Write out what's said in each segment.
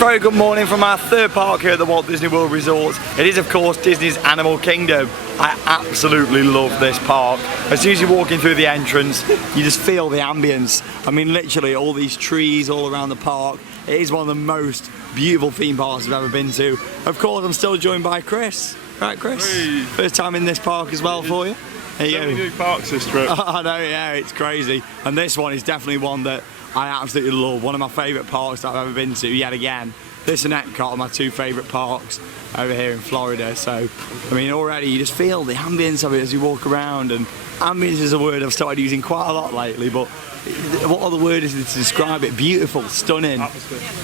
very good morning from our third park here at the Walt Disney World Resort. It is of course Disney's Animal Kingdom. I absolutely love this park. As soon as you're walking through the entrance, you just feel the ambience. I mean literally all these trees all around the park. It is one of the most beautiful theme parks I've ever been to. Of course I'm still joined by Chris. Right Chris? Hey. First time in this park as well for you? So many new parks this trip. I know, yeah, it's crazy. And this one is definitely one that I absolutely love. One of my favourite parks that I've ever been to, yet again. This and Epcot are my two favourite parks over here in Florida. So, I mean, already you just feel the ambience of it as you walk around. And ambience is a word I've started using quite a lot lately, but what other word is it to describe it? Beautiful, stunning.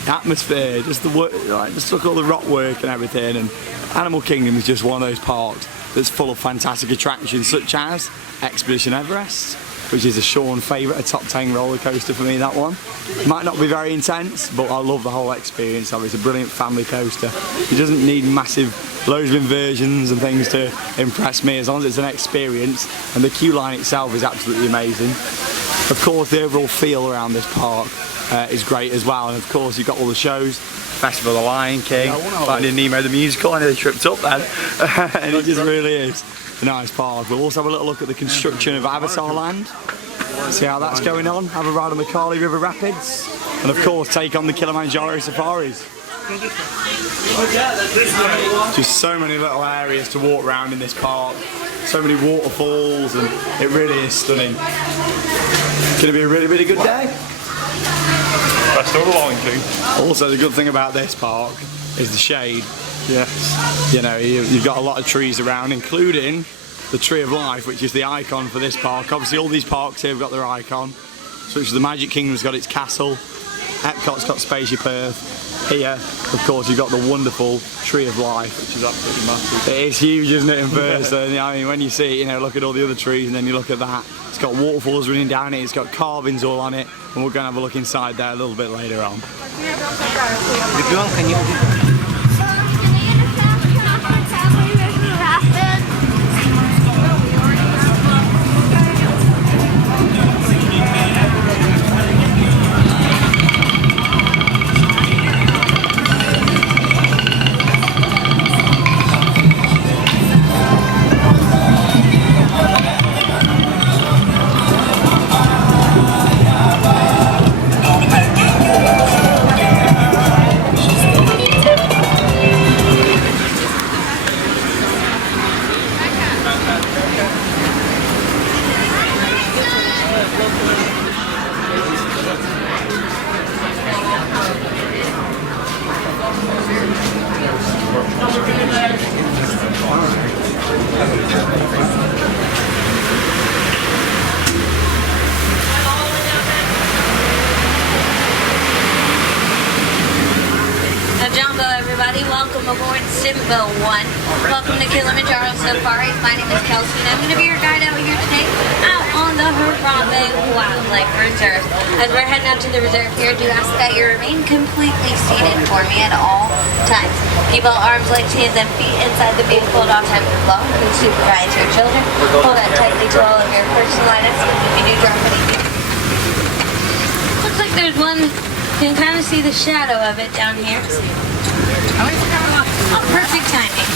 Atmosphere. Just the work, like, just look at all the rock work and everything. And Animal Kingdom is just one of those parks that's full of fantastic attractions, such as Expedition Everest, which is a Sean favourite, a top 10 roller coaster for me, that one. Might not be very intense, but I love the whole experience of it. It's a brilliant family coaster. It doesn't need massive, loads of inversions and things to impress me, as long as it's an experience, and the queue line itself is absolutely amazing. Of course, the overall feel around this park is great as well, and of course you've got all the shows, Festival of the Lion King, Finding Nemo the musical. I nearly tripped up then, and it just really is a nice park. We'll also have a little look at the construction of Avatar Land, see how that's going on, have a ride on the Kali River Rapids, and of course take on the Kilimanjaro Safaris. Just so many little areas to walk around in this park, so many waterfalls, and it really is stunning. It's going to be a really, really good day. Festival of the Lion King. Also, the good thing about this park is the shade. Yes. You know, you've got a lot of trees around, including the Tree of Life, which is the icon for this park. Obviously, all these parks here have got their icon. So, the Magic Kingdom's got its castle, Epcot's got Spaceship Earth. Here, of course, you've got the wonderful Tree of Life, which is absolutely massive. It is huge, isn't it, in person? Yeah. I mean, when you see it, you know, look at all the other trees, and then you look at that. It's got waterfalls running down it, it's got carvings all on it, and we're going to have a look inside there a little bit later on. Welcome aboard Simba 1. Welcome to Kilimanjaro Safaris. My name is Kelsey and I'm going to be your guide out here today out on the Harambe Wildlife Reserve. As we're heading out to the reserve here, do ask that you remain completely seated for me at all times. Keep all arms, legs, hands, and feet inside the vehicle at all times as well. You can supervise your children. Hold on tightly to all of your personal items if you do drop anything. Looks like there's one. You can kind of see the shadow of it down here. Oh, perfect timing.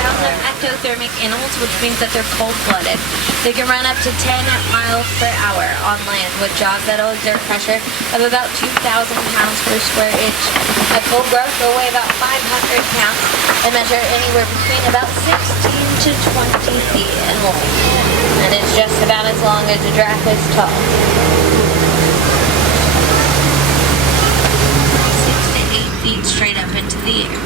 Those are ectothermic animals, which means that they're cold-blooded. They can run up to 10 miles per hour on land with jaws that'll exert pressure of about 2,000 pounds per square inch. At full growth, they'll weigh about 500 pounds and measure anywhere between about 16 to 20 feet in length. And it's just about as long as a giraffe is tall. 6 to 8 feet straight up into the air.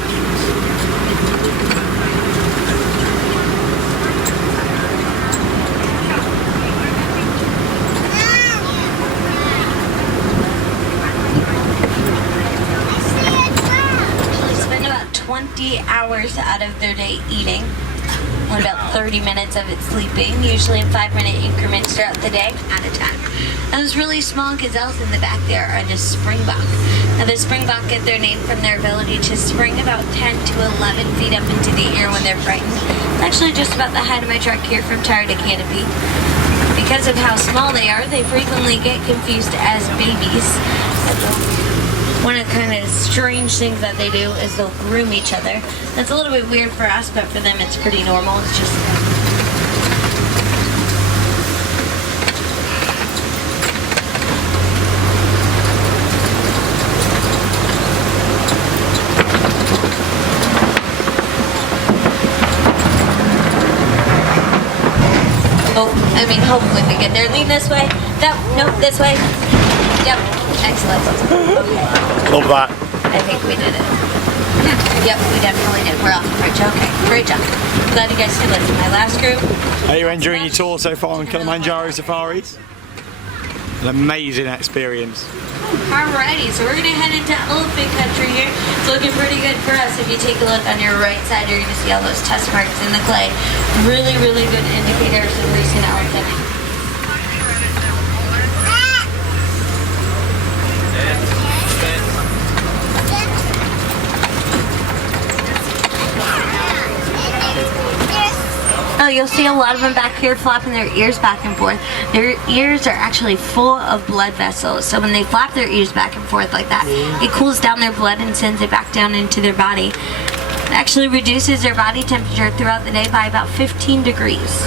They spend about 20 hours out of their day eating, and about 30 minutes of it sleeping, usually in 5-minute increments throughout the day at a time. And those really small gazelles in the back there are the springbok. Now the springbok get their name from their ability to spring about 10 to 11 feet up into the air when they're frightened. It's actually just about the height of my truck here from tire to canopy. because of how small they are, they frequently get confused as babies. One of the kind of strange things that they do is they'll groom each other. That's a little bit weird for us, but for them it's pretty normal. It's just... hopefully we get there. Lean this way. Nope, this way. Yep. Excellent. Okay. Love that. I think we did it. Yep, we definitely did. We're off the bridge. Okay, great job. Glad you guys did this. My last group. Are you enjoying your tour so far on Kilimanjaro Safaris? An amazing experience. Alrighty, so we're going to head into elephant country here. It's looking pretty good for us. If you take a look on your right side, you're going to see all those test marks in the clay. Really, really good indicators of recent elephant. Oh, you'll see a lot of them back here flapping their ears back and forth. Their ears are actually full of blood vessels. So when they flap their ears back and forth like that, it cools down their blood and sends it back down into their body. It actually reduces their body temperature throughout the day by about 15 degrees.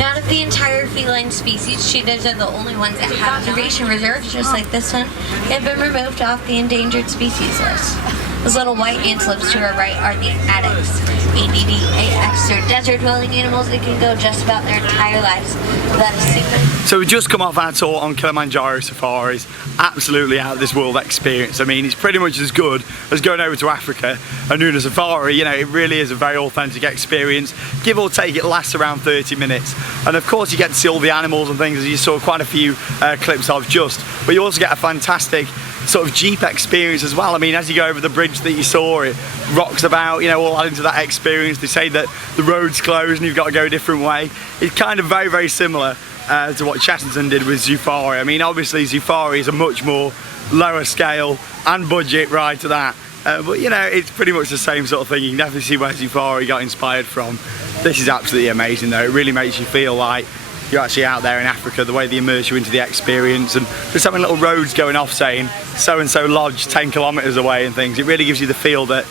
Not of the entire feline species, cheetahs are the only ones that have conservation reserves, just like this one. They have been removed off the endangered species list. Those little white antelopes to our right are the addax. ADDAX. They're desert-dwelling animals that can go just about their entire lives without a single. So we just come off our tour on Kilimanjaro Safaris. Absolutely out of this world experience. I mean, it's pretty much as good as going over to Africa and doing a safari. You know, it really is a very authentic experience. Give or take, it lasts around 30 minutes. And of course, you get to see all the animals and things, as you saw quite a few clips of just. But you also get a fantastic sort of Jeep experience as well. I mean, as you go over the bridge that you saw, it rocks about, you know, all adding to that experience. They say that the road's closed and you've got to go a different way. It's kind of very, very similar to what Chatterton did with Zufari. I mean, obviously Zufari is a much more lower scale and budget ride to that. But you know, it's pretty much the same sort of thing. You can definitely see where Zufari got inspired from. This is absolutely amazing though. It really makes you feel like you're actually out there in Africa, the way they immerse you into the experience, and just having little roads going off saying so-and-so lodge 10 kilometres away and things. It really gives you the feel that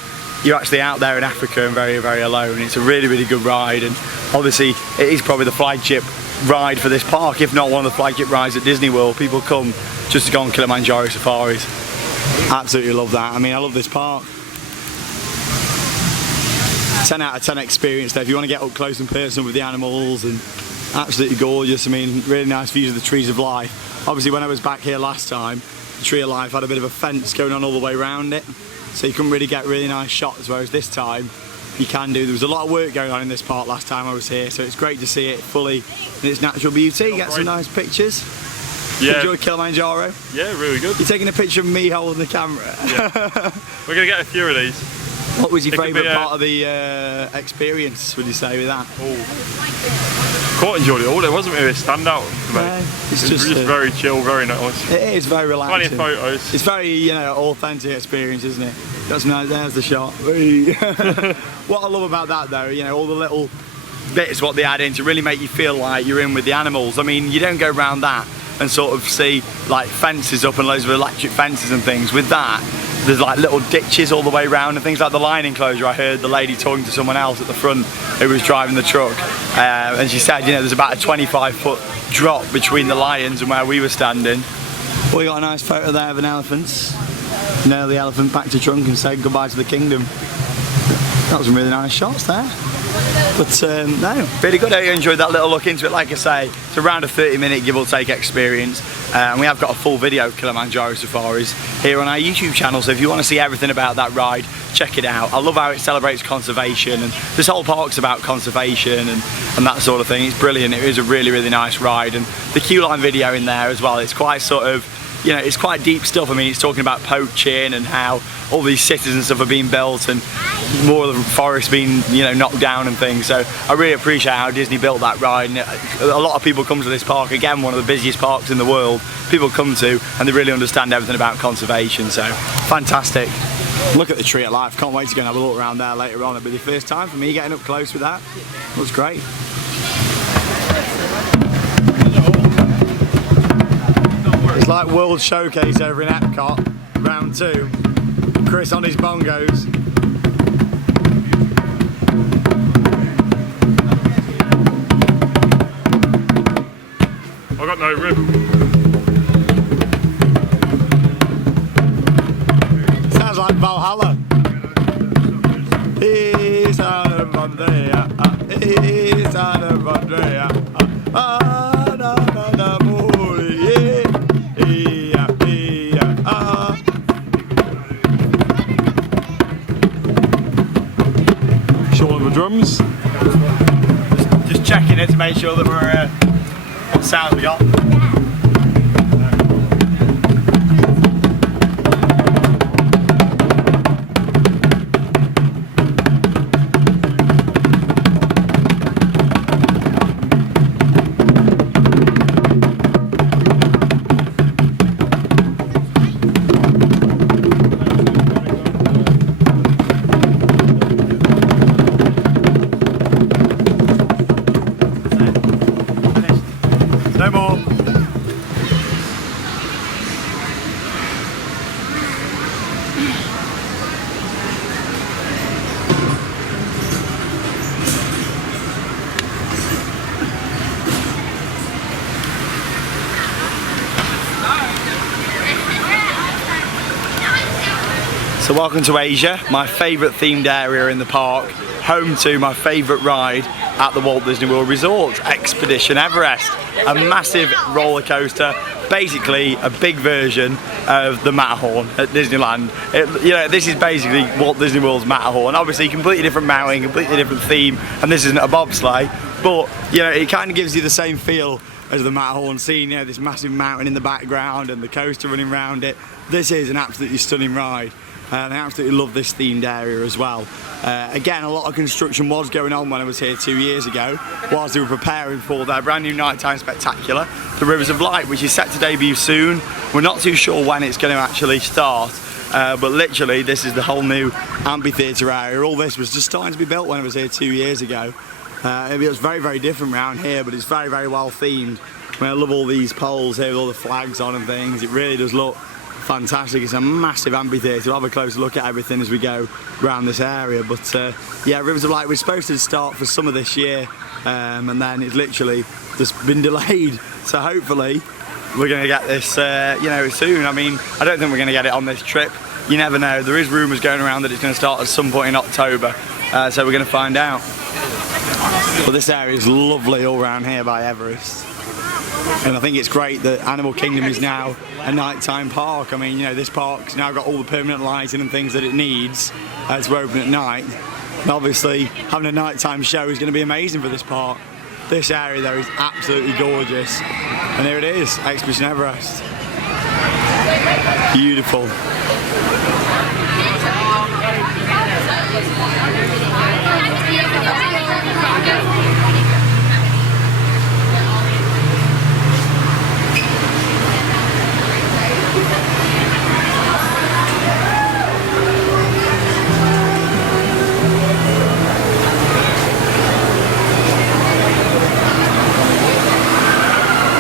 you're actually out there in Africa and very, very alone. It's a really, really good ride, and obviously it is probably the flagship ride for this park, if not one of the flagship rides at Disney World. People come just to go on Kilimanjaro Safaris. Absolutely love that. I mean, I love this park. 10 out of 10 experience there if you want to get up close and personal with the animals, and absolutely gorgeous. I mean, really nice views of the trees of life. Obviously when I was back here last time, the tree of life had a bit of a fence going on all the way around it, so you couldn't really get really nice shots, whereas this time you can do. There was a lot of work going on in this park last time I was here, so it's great to see it fully in its natural beauty. Get some nice pictures. Yeah. Enjoy Kilimanjaro. Yeah, really good. You're taking a picture of me holding the camera. Yeah. We're going to get a few of these. What was your favourite part of the experience, would you say, with that? Oh, quite enjoyed it all. There wasn't really a standout for me. No, it's just very chill, very nice. It is very relaxing. Plenty of photos. It's very, you know, authentic experience, isn't it? That's nice. There's the shot. What I love about that, though, you know, all the little bits what they add in to really make you feel like you're in with the animals. I mean, you don't go around that and sort of see like fences up and loads of electric fences and things. With that, there's like little ditches all the way around and things like the lion enclosure. I heard the lady talking to someone else at the front who was driving the truck, and she said, you know, there's about a 25-foot drop between the lions and where we were standing. Well, we got a nice photo there of an elephant. Nail the elephant back to trunk and say goodbye to the kingdom. That was some really nice shots there. But no, really good. I enjoyed that little look into it. Like I say, it's around a 30-minute give or take experience, and we have got a full video of Kilimanjaro Safaris here on our YouTube channel, so if you want to see everything about that ride, check it out. I love how it celebrates conservation, and this whole park's about conservation and that sort of thing. It's brilliant. It is a really, really nice ride, and the queue line video in there as well, it's quite sort of, you know, it's quite deep stuff. I mean, it's talking about poaching and how all these cities and stuff are being built and more of the forest being, you know, knocked down and things. So I really appreciate how Disney built that ride. And a lot of people come to this park, again, one of the busiest parks in the world. People come to and they really understand everything about conservation. So fantastic. Look at the tree of life. Can't wait to go and have a look around there later on. It'll be the first time for me getting up close with that. Looks great. It's like World Showcase over in Epcot, round 2. Chris on his bongos. I got no room. Sounds like Valhalla. He's out of Andrea. He's out of Andrea. Showing the drums. Just checking it to make sure that we're what sound we got. No more. So welcome to Asia, my favourite themed area in the park, home to my favourite ride at the Walt Disney World Resort, Expedition Everest. A massive roller coaster, basically a big version of the Matterhorn at Disneyland. This is basically Walt Disney World's Matterhorn. Obviously completely different mountain, completely different theme, and this isn't a bobsleigh, but it kind of gives you the same feel as the Matterhorn, seeing this massive mountain in the background and the coaster running around it. This is an absolutely stunning ride. And I absolutely love this themed area as well. Again, a lot of construction was going on when I was here 2 years ago, whilst they were preparing for their brand new nighttime spectacular, the Rivers of Light, which is set to debut soon. We're not too sure when it's going to actually start, but literally this is the whole new amphitheatre area. All this was just starting to be built when I was here 2 years ago. It was very, very different around here, but it's very, very well themed. I love all these poles here with all the flags on and things. It really does look fantastic. It's a massive amphitheatre. We'll have a closer look at everything as we go around this area, but yeah, Rivers of Light was supposed to start for summer this year, and then it's literally just been delayed, so hopefully we're going to get this soon. I mean, I don't think we're going to get it on this trip. You never know. There is rumours going around that it's going to start at some point in October, so we're going to find out. But this area is lovely all around here by Everest. And I think it's great that Animal Kingdom is now a nighttime park. I mean, this park's now got all the permanent lighting and things that it needs as we're open at night. And obviously, having a nighttime show is going to be amazing for this park. This area there is absolutely gorgeous. And here it is, Expedition Everest. Beautiful.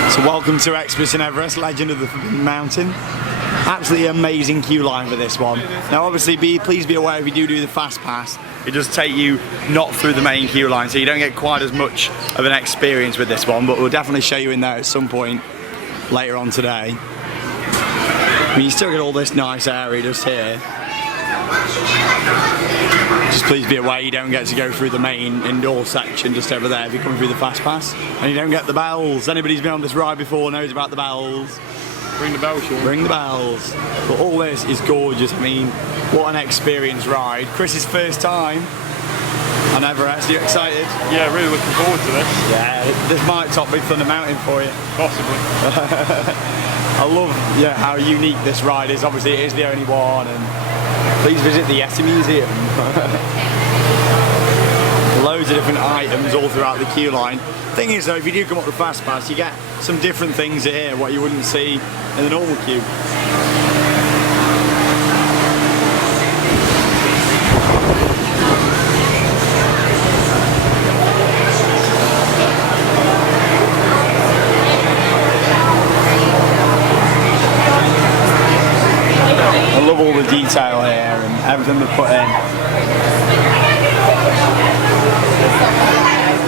So welcome to Expedition Everest, Legend of the Forbidden Mountain. Absolutely amazing queue line for this one. Now obviously please be aware if you do the fast pass, it does take you not through the main queue line, so you don't get quite as much of an experience with this one, but we'll definitely show you in there at some point later on today. I mean, you still get all this nice area just here. Just please be aware you don't get to go through the main indoor section just over there if you're coming through the fast pass, and you don't get the bells. Anybody who's been on this ride before knows about the bells. Ring the bell, Sean. Ring the bells. But all this is gorgeous. I mean, what an experience ride. Chris's first time on Everest. Are you excited? Yeah, really looking forward to this. Yeah, this might top Big Thunder Mountain for you. Possibly. I love how unique this ride is. Obviously it is the only one, and please visit the Yeti Museum. Loads of different items all throughout the queue line. Thing is though, if you do come up the fast pass, you get some different things here, what you wouldn't see in the normal queue. detail here and everything they've put in.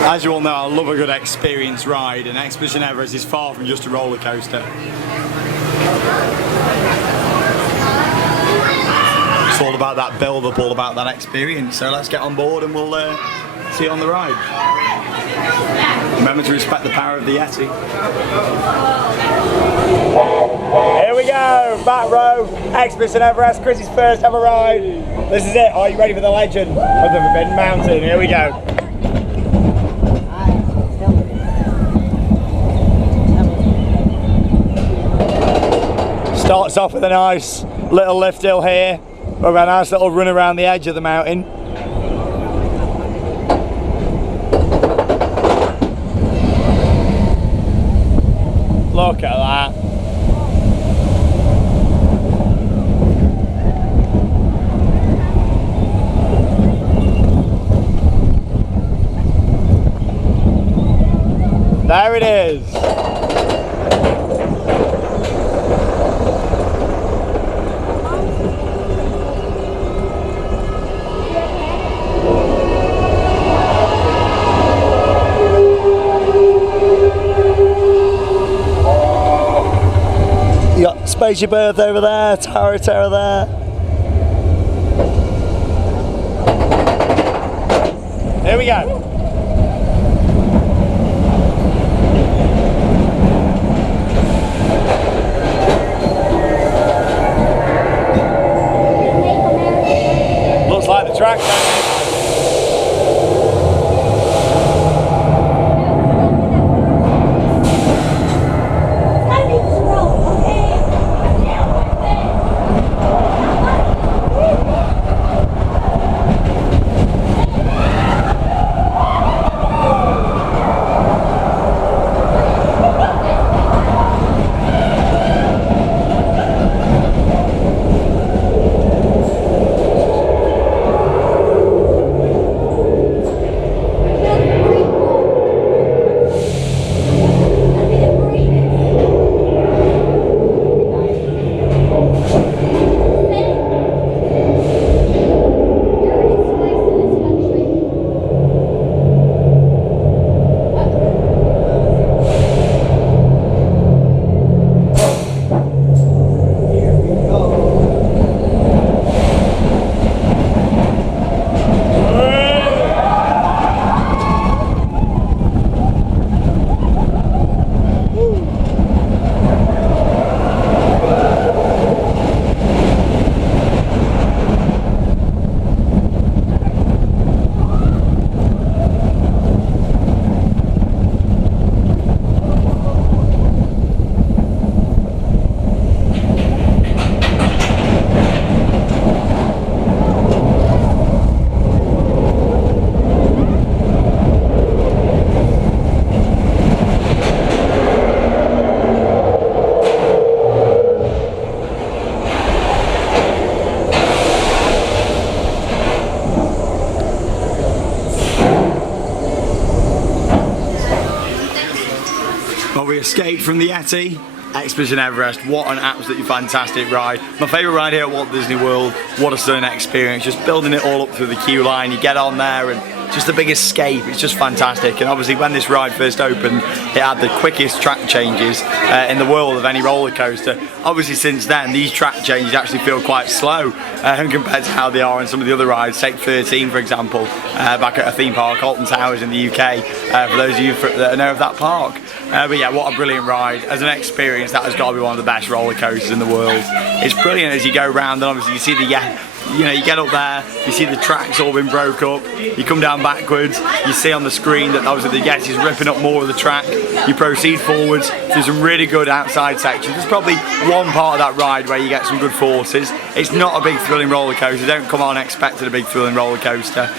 As you all know, I love a good experience ride, and Expedition Everest is far from just a roller coaster. It's all about that build-up, all about that experience. So let's get on board and we'll see you on the ride. Remember to respect the power of the Yeti. Here we go, back row, Expedition Everest, Chris's first ever ride. This is it. Are you ready for the legend of the Forbidden Mountain? Here we go. Starts off with a nice little lift hill here, with a nice little run around the edge of the mountain. Look at that. There it is. You got Spaceship Earth over there, Tower of Terror there. Here we go. Looks like the track. Well, we escaped from the Yeti. Expedition Everest, what an absolutely fantastic ride. My favourite ride here at Walt Disney World. What a stunning experience, just building it all up through the queue line. You get on there and just the big escape, it's just fantastic. And obviously when this ride first opened, it had the quickest track changes in the world of any roller coaster. Obviously since then, these track changes actually feel quite slow compared to how they are in some of the other rides. Take 13 for example, back at a theme park, Alton Towers in the UK, for those of you that know of that park. But yeah, what a brilliant ride. As an experience, that has got to be one of the best roller coasters in the world. It's brilliant as you go around, and obviously you see the you get up there, you see the tracks all been broke up, you come down backwards, you see on the screen that obviously the Yeti's ripping up more of the track, you proceed forwards through some really good outside sections. There's probably one part of that ride where you get some good forces. It's not a big thrilling roller coaster, don't come on expecting a big thrilling roller coaster.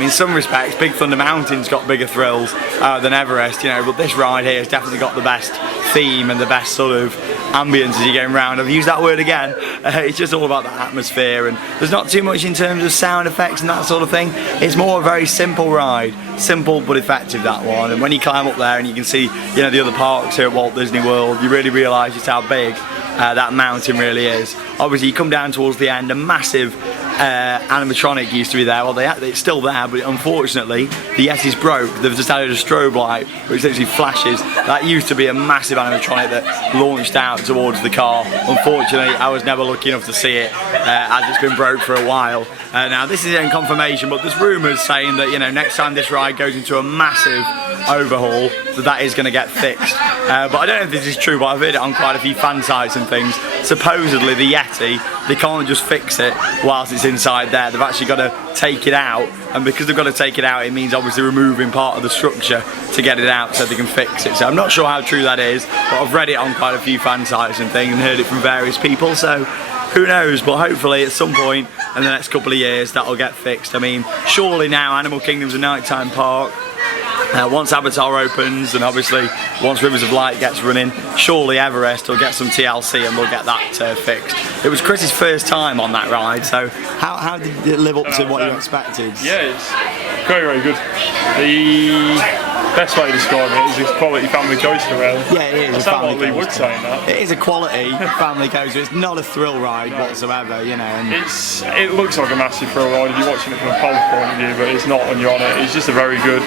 In some respects, Big Thunder Mountain's got bigger thrills than Everest, but this ride here has definitely got the best theme and the best sort of ambience as you're going round. I've used that word again. It's just all about the atmosphere, and there's not too much in terms of sound effects and that sort of thing. It's more a very simple ride, simple but effective, that one. And when you climb up there and you can see the other parks here at Walt Disney World, you really realise just how big that mountain really is. Obviously you come down towards the end, a massive animatronic used to be there. Well, it's still there, but unfortunately the Yeti's broke. They've just added a strobe light which literally flashes. That used to be a massive animatronic that launched out towards the car. Unfortunately I was never lucky enough to see it as it's been broke for a while. Now this is in confirmation, but there's rumours saying that, you know, next time this ride goes into a massive overhaul that is going to get fixed. But I don't know if this is true, but I've heard it on quite a few fan sites and things. Supposedly the Yeti, they can't just fix it whilst it's inside there. They've actually got to take it out, and because they've got to take it out, it means obviously removing part of the structure to get it out so they can fix it. So I'm not sure how true that is, but I've read it on quite a few fan sites and things and heard it from various people, so who knows, but hopefully at some point in the next couple of years that'll get fixed. I mean, surely now Animal Kingdom's a nighttime park. Once Avatar opens and obviously once Rivers of Light gets running, surely Everest will get some TLC and they'll get that fixed. It was Chris's first time on that ride, so how did it live up to what you expected? Yeah, it's very, very good. The best way to describe it is it's quality family coaster around. Yeah, it is. I sound like Lee Wood saying that. It is a quality family coaster. It's not a thrill ride whatsoever, you know. And it looks like a massive thrill ride if you're watching it from a pole point of view, but it's not when you're on it. It's just a very good,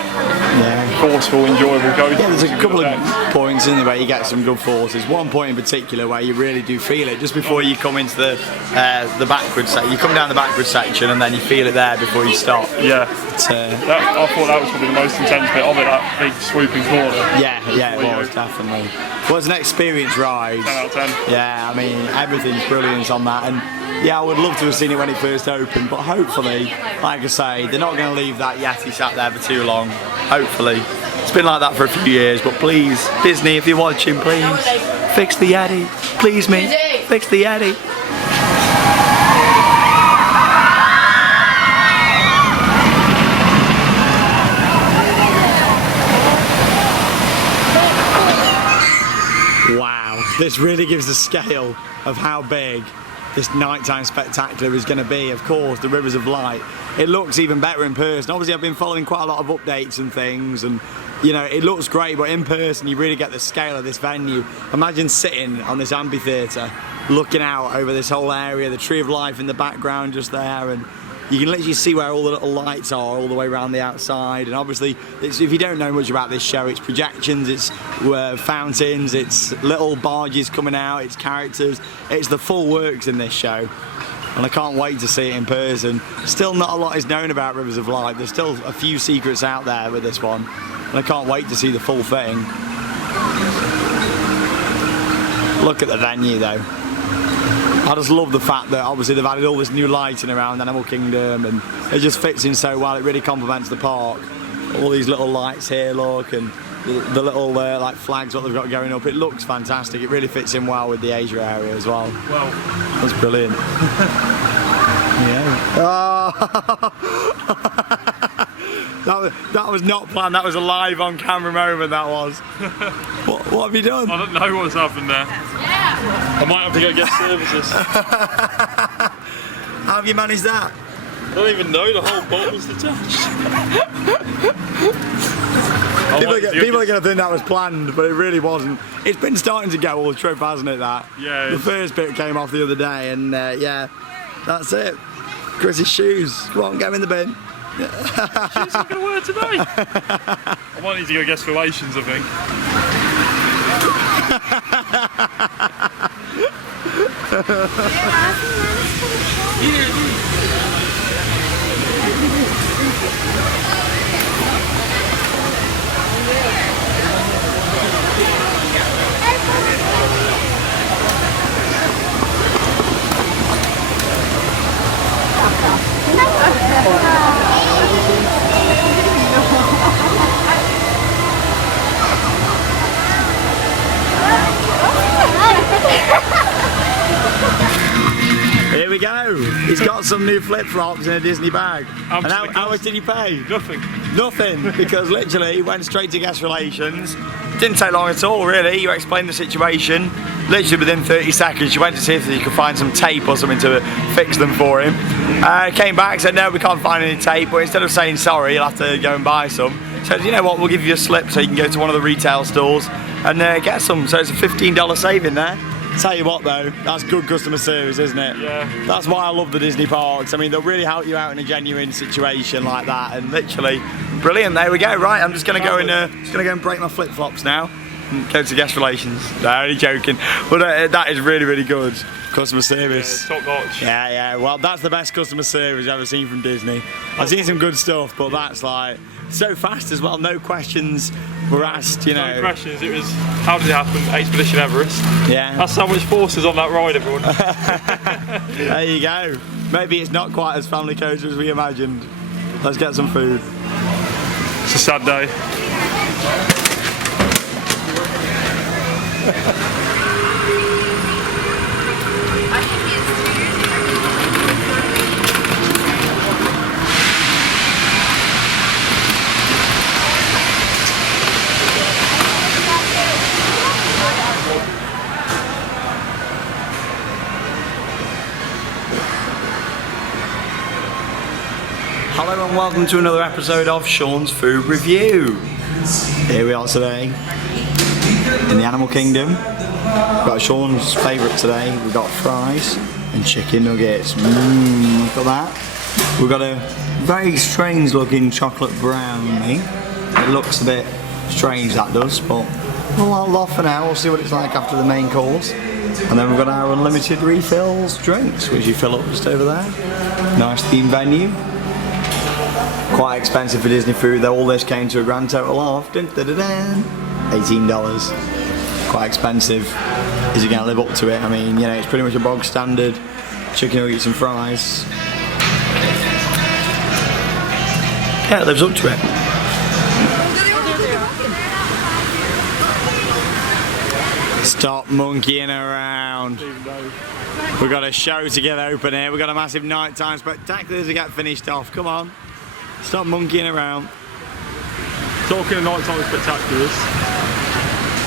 forceful, enjoyable coaster. Yeah, there's a couple of points in there where you get some good forces. One point in particular where you really do feel it just before you come into the backwards section. You come down the backwards section and then you feel it there before you stop. Yeah. I thought that was probably the most intense bit of it, that big swooping corner. Yeah, it was, definitely. Well, it's an experience ride. 10 out of 10. Yeah, I mean, everything's brilliant on that. And yeah, I would love to have seen it when it first opened, but hopefully, like I say, they're not going to leave that Yeti sat there for too long. Hopefully. It's been like that for a few years, but please, Disney, if you're watching, please, fix the Yeti. Please, me, fix the Yeti. This really gives the scale of how big this nighttime spectacular is going to be. Of course, the Rivers of Light. It looks even better in person. Obviously, I've been following quite a lot of updates and things, and you know, it looks great, but in person, you really get the scale of this venue. Imagine sitting on this amphitheatre, looking out over this whole area, the Tree of Life in the background just there, and you can literally see where all the little lights are all the way around the outside. And obviously, if you don't know much about this show, it's projections, it's fountains, it's little barges coming out, it's characters, it's the full works in this show. And I can't wait to see it in person. Still not a lot is known about Rivers of Light. There's still a few secrets out there with this one. And I can't wait to see the full thing. Look at the venue though. I just love the fact that obviously they've added all this new lighting around Animal Kingdom, and it just fits in so well. It really complements the park. All these little lights here, look, and the little like flags what they've got going up. It looks fantastic. It really fits in well with the Asia area as well. Well, that's brilliant. Yeah. Oh. That was not planned. That was a live on camera moment. That was. What have you done? I don't know what's happened there. I might have to go get services. How have you managed that? I don't even know, the whole bottle's detached. People are going to think that was planned, but it really wasn't. It's been starting to go all trip, hasn't it, that? Yeah. The first bit came off the other day, and yeah, that's it. Chris's shoes. Come on, get them in the bin. Shoes not going to work today. I might need to go guess relations, I think. Here we go. He's got some new flip-flops in a Disney bag. And how much did you pay? Nothing. Nothing, because literally he went straight to guest relations. Didn't take long at all, really. You explained the situation. Literally within 30 seconds, you went to see if you could find some tape or something to fix them for him. Came back, said no, we can't find any tape, but instead of saying sorry, you'll have to go and buy some. Said, you know what, we'll give you a slip so you can go to one of the retail stores and get some. So it's a $15 saving there. Tell you what though, that's good customer service, isn't it? Yeah. That's why I love the Disney parks. I mean, they'll really help you out in a genuine situation like that, and literally, brilliant. There we go. Right, I'm just gonna go and break my flip flops now. And go to guest relations. No, only joking. But that is really, really good customer service. Yeah, top notch. Yeah. Well, that's the best customer service I've ever seen from Disney. I've seen some good stuff, but that's like so fast as well. No questions were asked, you know. No questions. It was, how did it happen? Expedition Everest. Yeah. That's how much force is on that ride, everyone. There you go. Maybe it's not quite as family cozy as we imagined. Let's get some food. It's a sad day. Hello and welcome to another episode of Sean's Food Review. Here we are today in the Animal Kingdom. We've got Sean's favourite today. We've got fries and chicken nuggets. Look at that. We've got a very strange looking chocolate brownie. It looks a bit strange, that does, but we'll hold off for now. We'll see what it's like after the main course. And then we've got our unlimited refills drinks, which you fill up just over there. Nice themed venue. Quite expensive for Disney food though. All this came to a grand total of $18. Quite expensive. Is it going to live up to it? I mean, you know, it's pretty much a bog standard chicken nuggets and fries. Yeah, it lives up to it. Stop monkeying around. We've got a show to get open here. We've got a massive nighttime spectacular to get finished off. Come on. Stop monkeying around. Talking of nighttime spectaculars,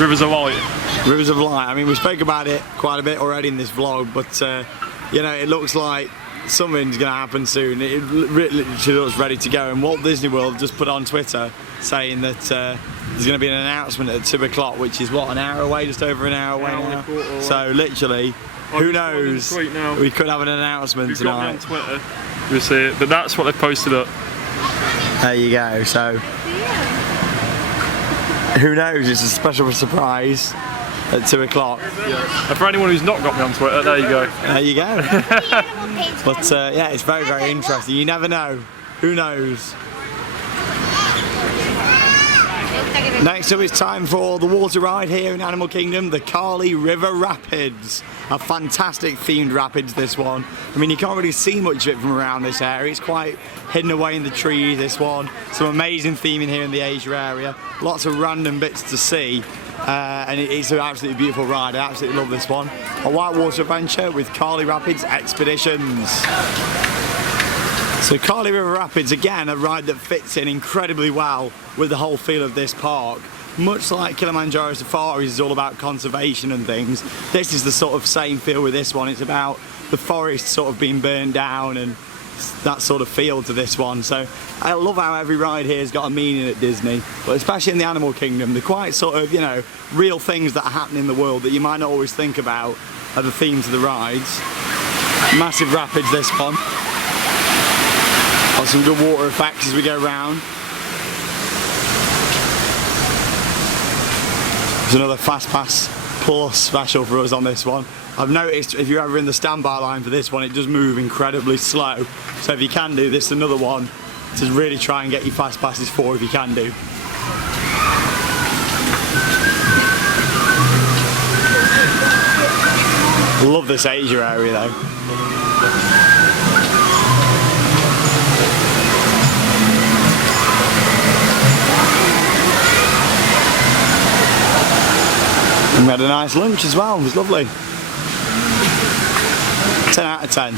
Rivers of Light. Rivers of Light. I mean, we spoke about it quite a bit already in this vlog, but you know, it looks like something's going to happen soon. It literally looks ready to go. And Walt Disney World just put on Twitter saying that there's going to be an announcement at 2 o'clock, which is what, an hour away, just over an hour away now. So literally, who knows? We could have an announcement tonight. If you got me on Twitter, you'll see it. But that's what they've posted up. There you go. So who knows? It's a special surprise at 2 o'clock. Yeah. And for anyone who's not got me on Twitter, there you go. There you go. But yeah, it's very, very interesting. You never know. Who knows? Next up, it's time for the water ride here in Animal Kingdom, the Kali River Rapids. A fantastic themed rapids, this one. I mean, you can't really see much of it from around this area. It's quite hidden away in the trees, this one. Some amazing theming here in the Asia area. Lots of random bits to see. And it's an absolutely beautiful ride. I absolutely love this one. A whitewater adventure with Kali Rapids Expeditions. So Kali River Rapids, again, a ride that fits in incredibly well with the whole feel of this park. Much like Kilimanjaro Safaris is all about conservation and things, this is the sort of same feel with this one. It's about the forest sort of being burned down and that sort of feel to this one. So I love how every ride here has got a meaning at Disney, but especially in the Animal Kingdom, the quite sort of, you know, real things that happen in the world that you might not always think about are the themes of the rides. Massive rapids, this one. Got some good water effects as we go round. There's another Fast Pass Plus special for us on this one. I've noticed if you're ever in the standby line for this one, it does move incredibly slow. So if you can do this, another one to really try and get your Fast Passes for if you can do. Love this Asia area though. And we had a nice lunch as well, it was lovely. 10 out of 10.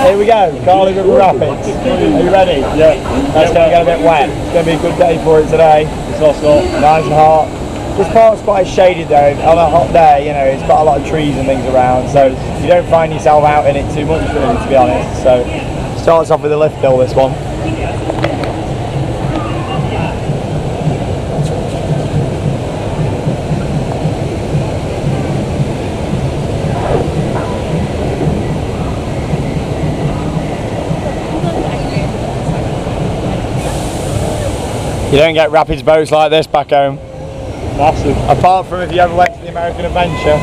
Here we go, Kali River Rapids. Are you ready? Yeah. That's going to get a bit wet. It's going to be a good day for it today. It's not. Nice and hot. This park's quite shaded though. On a hot day, you know, it's got a lot of trees and things around, so you don't find yourself out in it too much, really, to be honest. So starts off with a lift hill, this one. You don't get rapids boats like this back home. Massive. Apart from if you ever went to the American Adventure,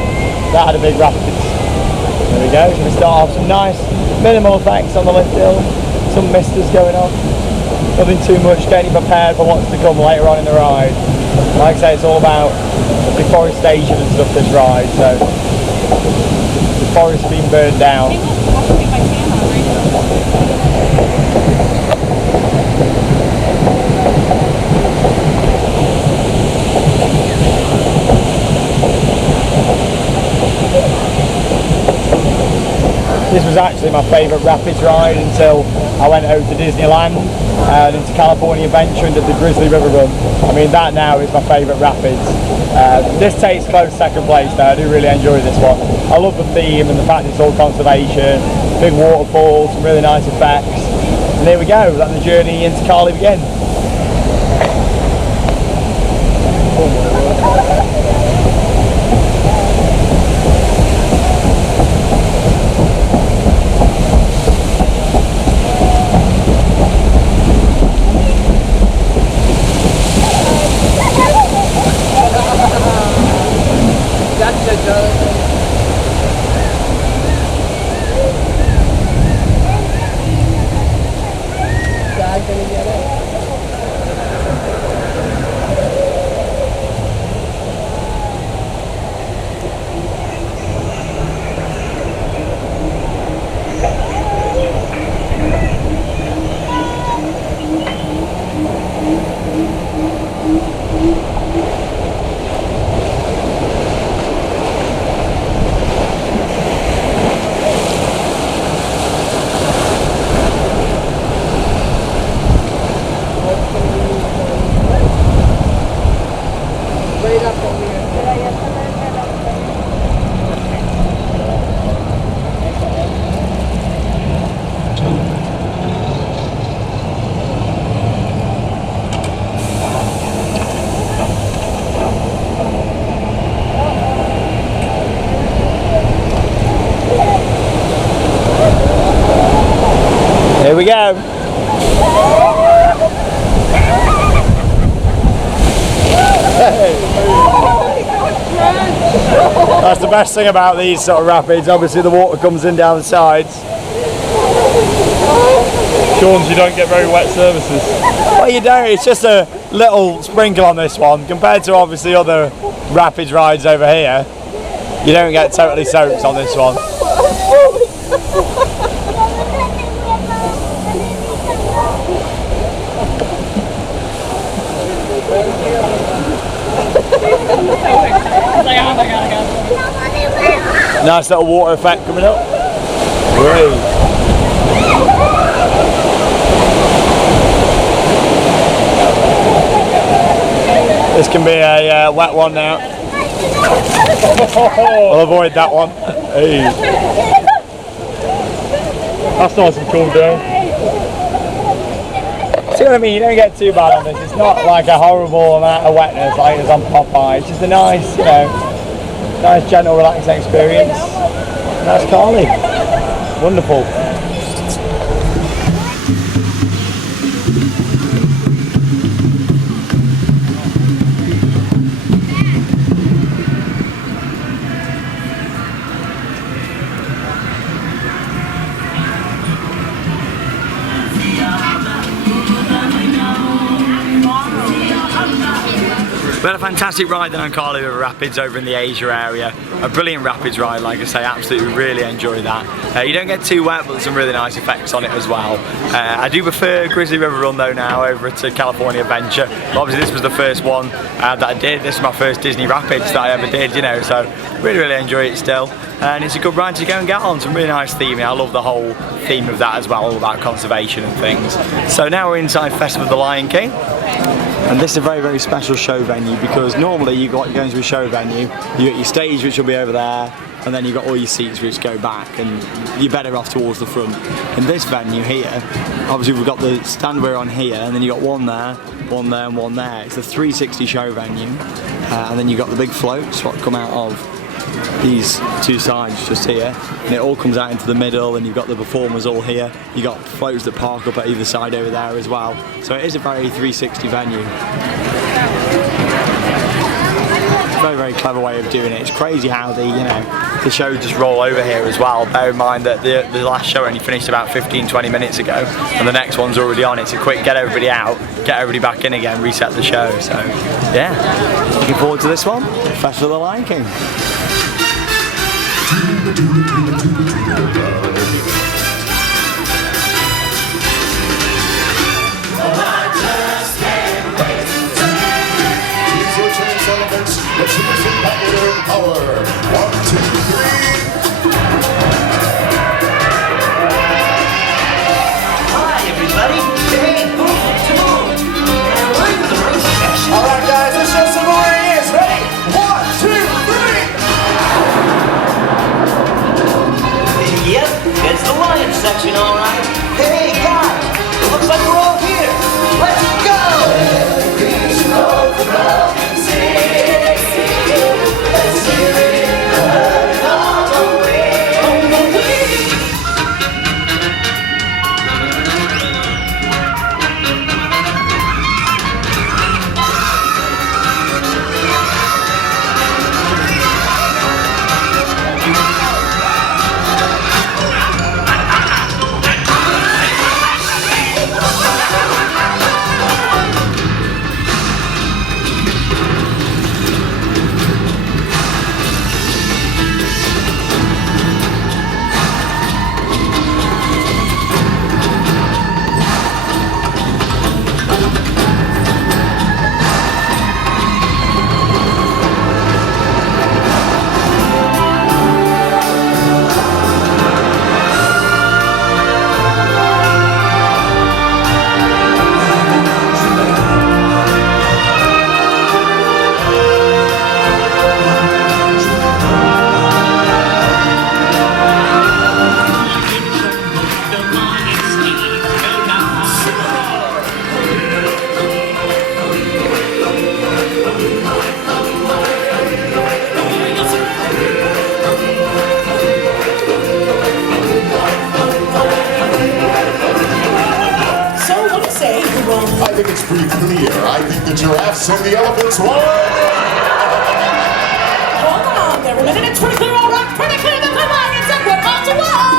that had a big rapids. There we go. We start off some nice minimal effects on the lift hill. Some misters going on. Nothing too much, getting you prepared for what's to come later on in the ride. Like I say, it's all about deforestation and stuff, this ride, so the forest being burned down. This was actually my favourite rapids ride until I went over to Disneyland and into California Adventure and did the Grizzly River Run. I mean, that now is my favourite rapids. This takes close second place though. I do really enjoy this one. I love the theme and the fact it's all conservation, big waterfalls, some really nice effects. And there we go, let the journey into Cali begin. Here we go. That's the best thing about these sort of rapids. Obviously the water comes in down the sides. Sean's, you don't get very wet surfaces. Well, you don't. It's just a little sprinkle on this one compared to obviously other rapids rides over here. You don't get totally soaked on this one. Nice little water effect coming up. Whoa. This can be a wet one now. I'll avoid that one. Hey. That's nice and cool down. See what I mean? You don't get too bad on this. It's not like a horrible amount of wetness like it's on Popeye. It's just a nice, you know, nice, gentle, relaxing experience. And that's Cali. Wonderful. We had a fantastic ride then on Cali River Rapids over in the Asia area. A brilliant rapids ride, like I say, absolutely really enjoy that. You don't get too wet, but there's some really nice effects on it as well. I do prefer Grizzly River Run though now over to California Adventure. But obviously this was the first one that I did. This is my first Disney Rapids that I ever did, you know, so really enjoy it still. And it's a good ride to go and get on, some really nice theming. I love the whole theme of that as well, all about conservation and things. So now we're inside Festival of the Lion King. And this is a very, very special show venue because normally you go into a show venue, you got your stage which will be over there, and then you've got all your seats which go back, and you're better off towards the front. In this venue here, obviously we've got the stand we're on here, and then you've got one there, one there, and one there. It's a 360 show venue, and then you've got the big floats what come out of these two sides just here, and it all comes out into the middle, and you've got the performers all here. You've got floats that park up at either side over there as well. So it is a very 360 venue. Very, very clever way of doing it. It's crazy how the show just roll over here as well. Bear in mind that the last show only finished about 15-20 minutes ago, and the next one's already on. It's a quick get everybody out, get everybody back in again, reset the show. So yeah, looking forward to this one. Festival of the Lion King. Let's see what's in popular power. 1, 2, 3. Hi, everybody. Hey, Timon. We're in the race section. All right, guys, let's show some more ears. Ready? 1, 2, 3. Yep, it's the lion section, all right. Hey, guys, it looks like we're all here. Let's go. I think it's pretty clear. I think the giraffes and the elephants won. Hold on there a minute, it's pretty clear, all right, pretty clear that the lions and we're on to what?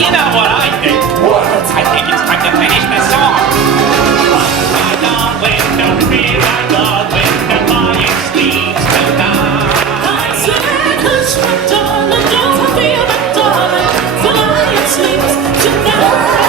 You know what I think? What? I think it's time to finish the song. My darling, don't be my darling, the lion sleeps tonight. I said, hush, my darling, don't be my darling, the lion sleeps tonight.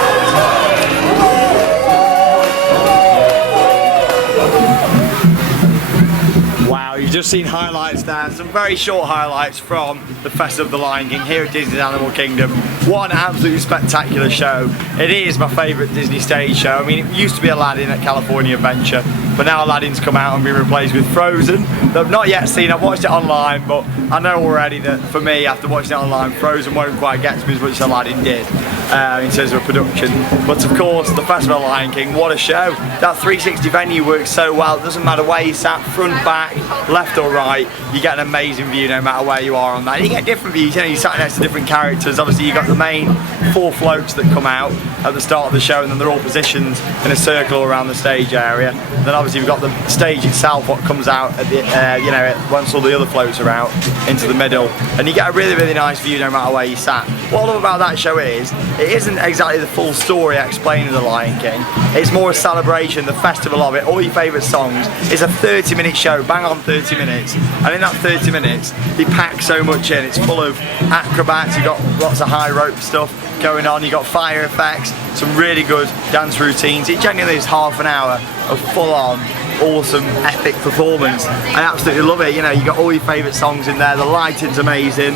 Wow, you've just seen highlights there, some very short highlights from the Festival of the Lion King here at Disney's Animal Kingdom. What an absolutely spectacular show. It is my favourite Disney stage show. I mean, it used to be Aladdin at California Adventure, but now Aladdin's come out and been replaced with Frozen. That I've not yet seen, I've watched it online, but I know already that for me, after watching it online, Frozen won't quite get to me as much as Aladdin did in terms of production. But of course, the Festival of the Lion King, what a show. That 360 venue works so well. It doesn't matter where you sat, front, back, left or right, you get an amazing view no matter where you are on that. You get different views, you know, you sat next to different characters. Obviously you've got the main 4 floats that come out at the start of the show, and then they're all positioned in a circle around the stage area. And then obviously you've got the stage itself, what comes out at the, you know, once all the other floats are out into the middle, and you get a really, really nice view no matter where you sat. What I love about that show is, it isn't exactly the full story explaining the Lion King. It's more a celebration, the festival of it, all your favourite songs. It's a 30-minute show, bang on 30 minutes, and in that 30 minutes they pack so much in. It's full of acrobats, you've got lots of high rope stuff going on, you've got fire effects, some really good dance routines. It genuinely is half an hour of full on awesome, epic performance. I absolutely love it. You know, you got all your favourite songs in there. The lighting's amazing.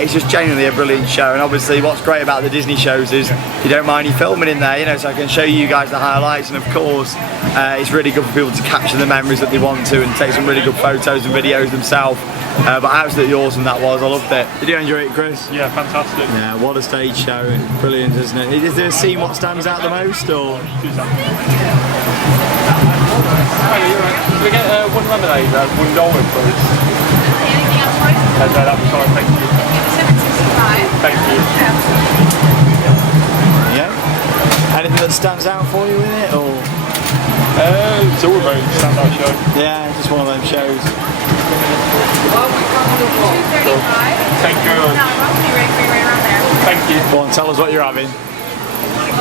It's just genuinely a brilliant show. And obviously, what's great about the Disney shows is you don't mind you filming in there. You know, so I can show you guys the highlights. And of course, it's really good for people to capture the memories that they want to and take some really good photos and videos themselves. But absolutely awesome that was. I loved it. Did you enjoy it, Chris? Yeah, fantastic. Yeah, what a stage show. Brilliant, isn't it? Is there a scene what stands out the most, or? Can we get one lemonade, one dollar, please? Anything else for you? No, that'd be fine, thank you. $7.65. Thank you. Yeah. Anything that stands out for you in it, or? It's all a very standout show. Yeah, just one of them shows. Thank you. Thank you. Go on, tell us what you're having.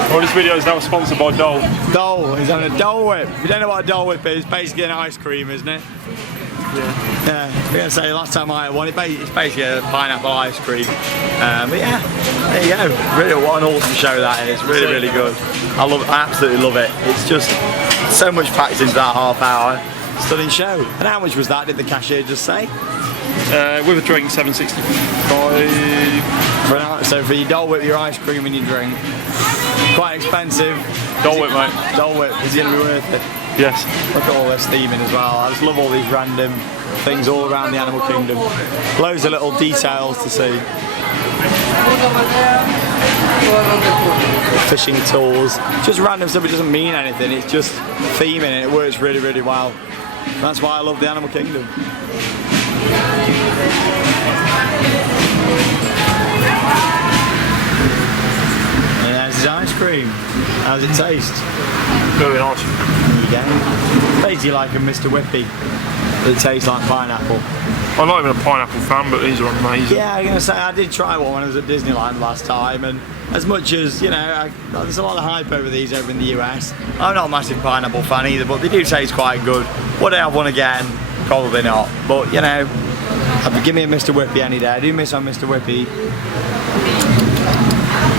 Well, this video is now sponsored by Dole. Dole, he's having a Dole Whip. If you don't know what a Dole Whip is, basically an ice cream, isn't it? Yeah. Yeah, we're going to say last time I had one, it's basically a pineapple ice cream. But yeah, there you go. Really, what an awesome show that is. Really, really good. I absolutely love it. It's just so much packed into that half hour. Stunning show. And how much was that, did the cashier just say? With a drink, $7.65. So for your Dole Whip, your ice cream and your drink. Quite expensive. Dole Whip, mate. Dole Whip, is it going to be worth it? Yes. Look at all this theming as well. I just love all these random things all around the animal kingdom. Loads of little details to see. Fishing tools. Just random stuff, it doesn't mean anything. It's just theming and it works really, really well. That's why I love the animal kingdom. And there's his ice cream. How does it taste? Very nice. There you go. Basically like a Mr. Whippy. It tastes like pineapple. I'm not even a pineapple fan, but these are amazing. Yeah, I'm going to say I did try one when I was at Disneyland last time, and as much as, you know, there's a lot of hype over these over in the US. I'm not a massive pineapple fan either, but they do taste quite good. Would I have one again? Probably not. But, you know, give me a Mr. Whippy any day. I do miss on Mr. Whippy.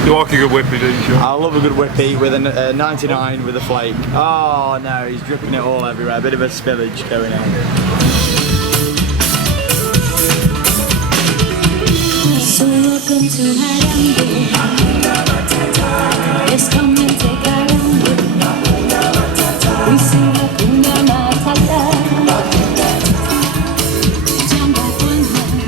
You like a good whippy, do you? I love a good whippy with a 99 with a flake. Oh no, he's dripping it all everywhere. A bit of a spillage going on. So welcome to Harambe. Let's come and take a rumble. We sing Hakuna Matata. Jump back one hand.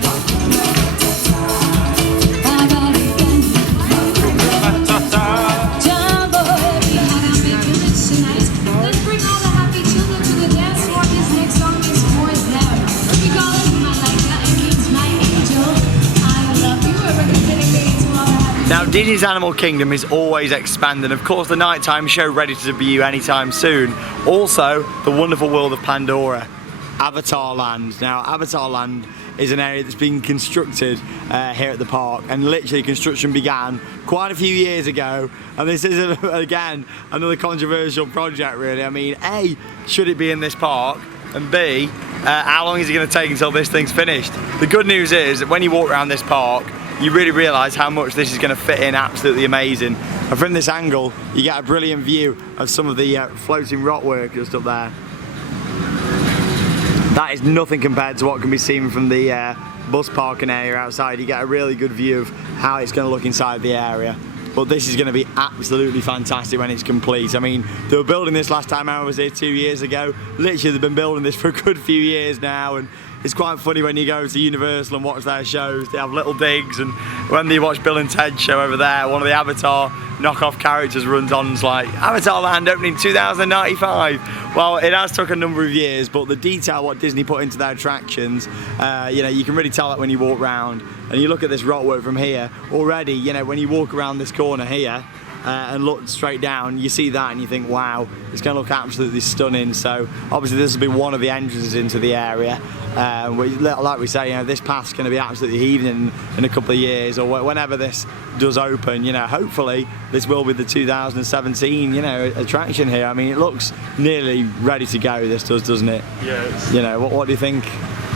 Jumbo, every Harambe village tonight. Let's bring all the happy children to the dance floor. This next song is for them. We call it Malaika, it means my angel. Now, Disney's Animal Kingdom is always expanding. Of course, the nighttime show ready to debut anytime soon. Also, the wonderful world of Pandora, Avatar Land. Now, Avatar Land is an area that's been constructed here at the park, and literally construction began quite a few years ago. And this is, again, another controversial project, really. I mean, A, should it be in this park? And B, how long is it going to take until this thing's finished? The good news is that when you walk around this park, you really realise how much this is going to fit in absolutely amazing. And from this angle, you get a brilliant view of some of the floating rock work just up there. That is nothing compared to what can be seen from the bus parking area outside. You get a really good view of how it's going to look inside the area. But this is going to be absolutely fantastic when it's complete. I mean, they were building this last time I was here 2 years ago. Literally, they've been building this for a good few years now, and it's quite funny when you go to Universal and watch their shows. They have little digs, and when they watch Bill and Ted's show over there, one of the Avatar knockoff characters runs on and's like, Avatar Land opening 2095. Well, it has took a number of years, but the detail what Disney put into their attractions, you know, you can really tell that when you walk around. And you look at this rock work from here, already, you know, when you walk around this corner here, and look straight down, you see that and you think, wow, it's going to look absolutely stunning. So obviously this will be one of the entrances into the area. Like we say, you know, this path's going to be absolutely heaving in a couple of years, or whenever this does open. You know, hopefully this will be the 2017, you know, attraction here. I mean, it looks nearly ready to go. This does, doesn't it? Yeah. You know, what do you think?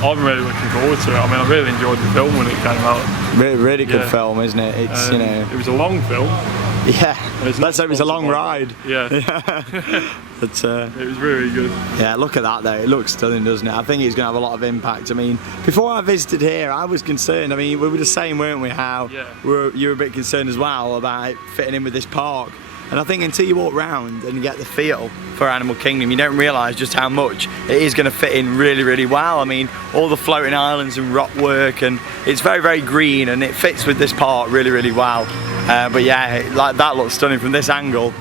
I'm really looking forward to it. I mean, I really enjoyed the film when it came out. Really good film, isn't it? It's, you know, it was a long film. Yeah, it's let's not hope it's a long sponsored by- ride. Yeah. But, It was really good. yeah, look at that though, it looks stunning, doesn't it? I think it's going to have a lot of impact. I mean, before I visited here, I was concerned. I mean, we were the same, weren't we, how you were a bit concerned as well about it fitting in with this park. And I think until you walk around and get the feel for Animal Kingdom, you don't realise just how much it is going to fit in really, really well. I mean, all the floating islands and rock work, and it's very, very green, and it fits with this park really, really well. But yeah, like that looks stunning from this angle.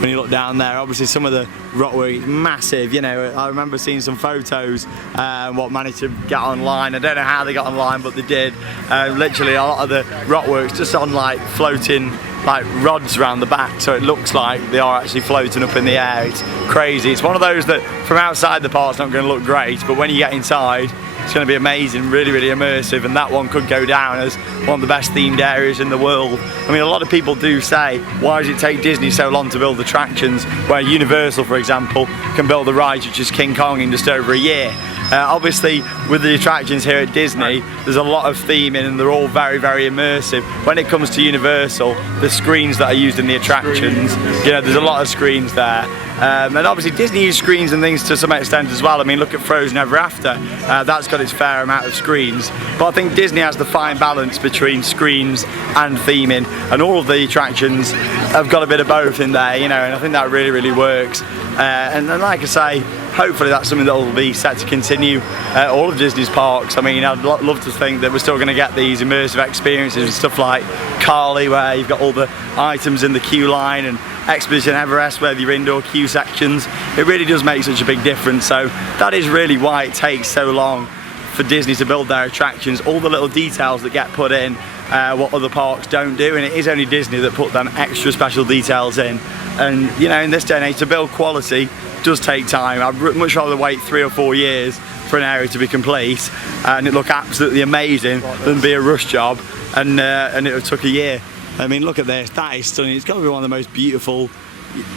When you look down there, obviously some of the rock work is massive. You know, I remember seeing some photos what managed to get online. I don't know how they got online, but they did. Literally a lot of the rock work's just on like floating like rods around the back, so it looks like they are actually floating up in the air. It's crazy. It's one of those that from outside the park's not going to look great, but when you get inside, it's going to be amazing, really, really immersive, and that one could go down as one of the best themed areas in the world. I mean, a lot of people do say, why does it take Disney so long to build attractions, where Universal, for example, can build a ride such as King Kong in just over a year? Obviously, with the attractions here at Disney, there's a lot of theming and they're all very, very immersive. When it comes to Universal, the screens that are used in the attractions, you know, there's a lot of screens there. And obviously Disney uses screens and things to some extent as well. I mean, look at Frozen Ever After. That's got its fair amount of screens. But I think Disney has the fine balance between screens and theming, and all of the attractions have got a bit of both in there, you know, and I think that really, really works. And then, like I say, hopefully that's something that will be set to continue all of Disney's parks. I mean, I'd love to think that we're still going to get these immersive experiences and stuff like Carly, where you've got all the items in the queue line, and Expedition Everest, where your indoor queue sections. It really does make such a big difference. So that is really why it takes so long for Disney to build their attractions. All the little details that get put in, what other parks don't do, and it is only Disney that put them extra special details in. And you know, in this day and age, to build quality does take time. I'd much rather wait 3 or 4 years for an area to be complete and it look absolutely amazing than be a rush job and it took a year. I mean, look at this, that is stunning. It's got to be one of the most beautiful,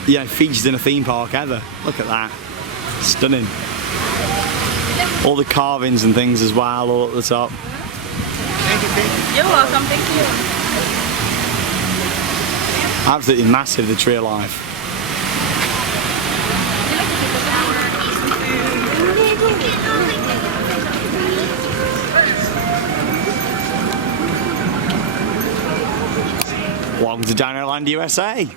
you know, features in a theme park ever. Look at that, stunning. All the carvings and things as well, all at the top. You're welcome, thank you. Absolutely massive, the Tree of Life. Welcome to Dinoland USA.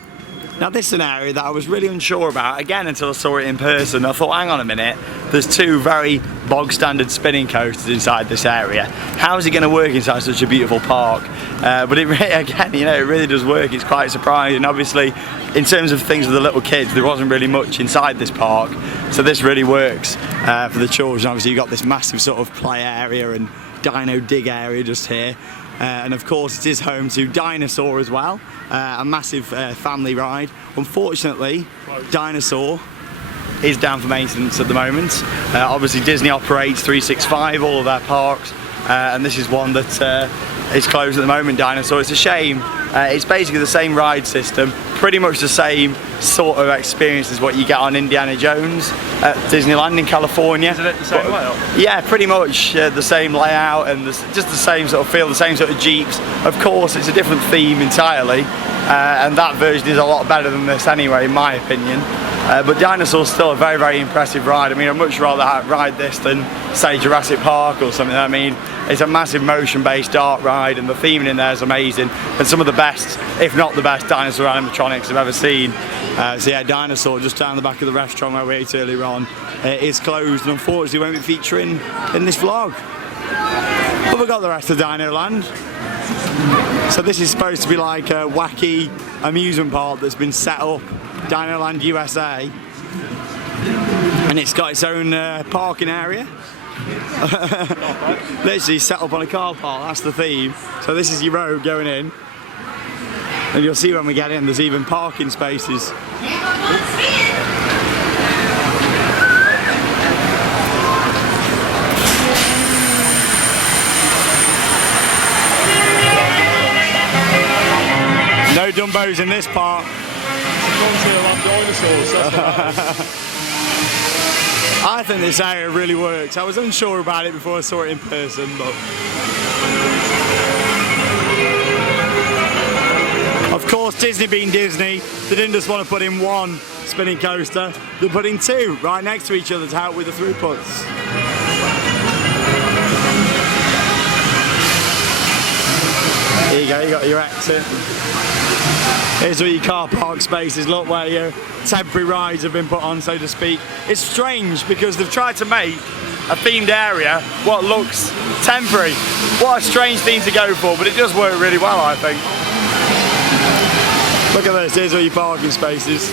Now this is an area that I was really unsure about, again, until I saw it in person. I thought, hang on a minute, there's 2 very bog standard spinning coasters inside this area. How is it going to work inside such a beautiful park? But it really, again, you know, it really does work. It's quite surprising. Obviously, in terms of things for the little kids, there wasn't really much inside this park, so this really works for the children. Obviously, you've got this massive sort of play area and dino dig area just here. And of course it is home to Dinosaur as well, a massive family ride. Unfortunately, Dinosaur is down for maintenance at the moment. Obviously Disney operates 365, all of their parks, and this is one that is closed at the moment, Dinosaur. It's a shame. It's basically the same ride system, pretty much the same sort of experience as what you get on Indiana Jones at Disneyland in California. Isn't it the same layout? Yeah, pretty much the same layout and just the same sort of feel, the same sort of Jeeps. Of course, it's a different theme entirely, and that version is a lot better than this anyway, in my opinion. But Dinosaur's still a very, very impressive ride. I mean, I'd much rather ride this than, say, Jurassic Park or something. I mean, it's a massive motion-based dark ride, and the theming in there is amazing. And some of the best, if not the best, dinosaur animatronics I've ever seen. So yeah, Dinosaur, just down the back of the restaurant where we ate earlier on, is closed and unfortunately won't be featuring in this vlog. But we've got the rest of Dinoland. So this is supposed to be like a wacky amusement park that's been set up, Dinoland USA, and it's got its own parking area. Literally set up on a car park, that's the theme. So this is your road going in, and you'll see when we get in there's even parking spaces. No Dumbos in this park. I think this area really works. I was unsure about it before I saw it in person, but of course course, Disney being Disney, they didn't just want to put in one spinning coaster, they put in two right next to each other to help with the throughputs. Here you go, you got your exit. Here's where your car park spaces look, where your temporary rides have been put on, so to speak. It's strange because they've tried to make a themed area what looks temporary. What a strange thing to go for, but it does work really well, I think. Look at this, here's all your parking spaces.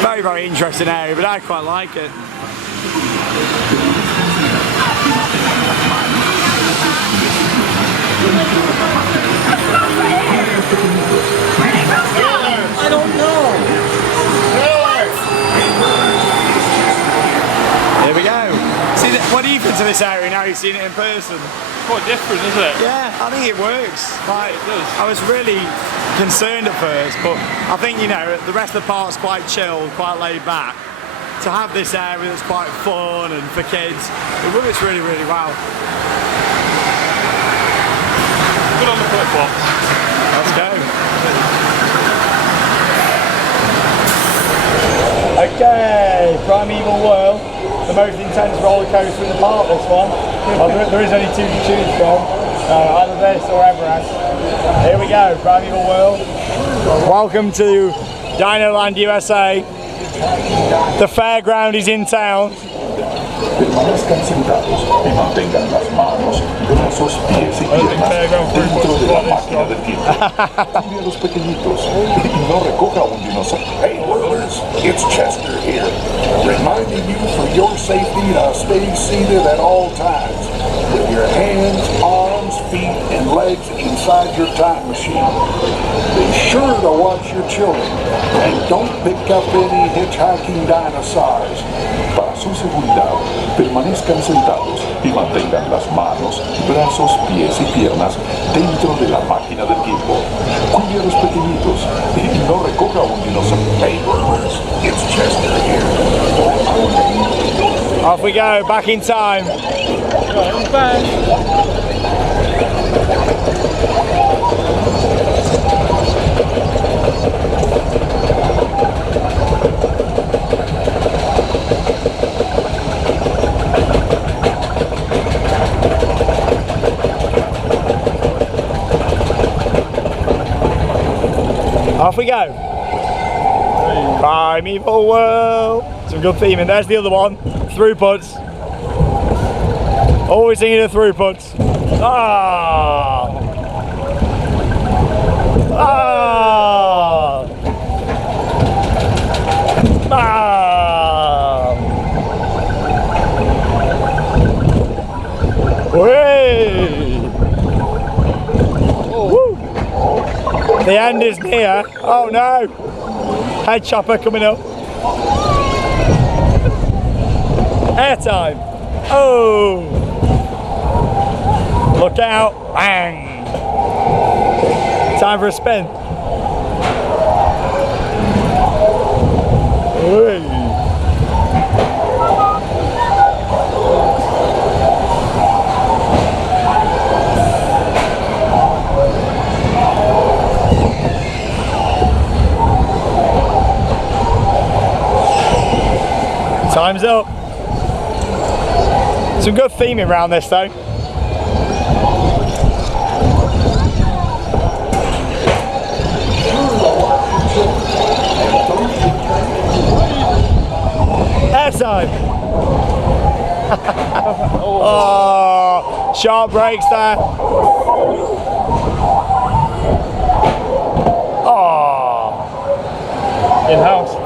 Very, very interesting area, but I quite like it. I don't know. Here we go. See, what do you think of this area now you've seen it in person? Quite different, isn't it? Yeah, I think it works. Like, It does. I was really concerned at first, but I think, you know, the rest of the park's quite chill, quite laid back. To have this area that's quite fun and for kids, it works really, really well. Good on the flip-flops. Let's go. Okay, Primeval World, the most intense roller coaster in the park, this one. Well, there is only two to choose from, either this or Everest. Here we go, Primeval World. Welcome to Dinoland USA. The fairground is in town. Permanezcan sentados y mantengan las manos, brazos, pies y piernas dentro de la máquina del tiempo. Cuide a los pequeñitos y no recoja un dinosaurio. Hey, whirlers, it's Chester here, reminding you for your safety to stay seated at all times, with your hands, arms, feet, and legs inside your time machine. Be sure to watch your children and don't pick up any hitchhiking dinosaurs. Para su seguridad, permanezcan sentados y mantengan las manos, brazos, pies y piernas dentro de la máquina del tiempo. Cuide a los pequeñitos y no recoja un dinosaurio. Hey, whirlers, it's Chester here. Off we go, back in time. Off we go. Primeval World. Some good theming. There's the other one. Throughputs. Always thinking of throughputs. Ah. Ah. Ah. Whee. Woo. The end is near. Oh no! Head chopper coming up. Airtime. Oh! Look out! Bang! Time for a spin. Whee. Time's up. Some good theming around this though. Airtime. Oh, sharp brakes there. Oh, in-house.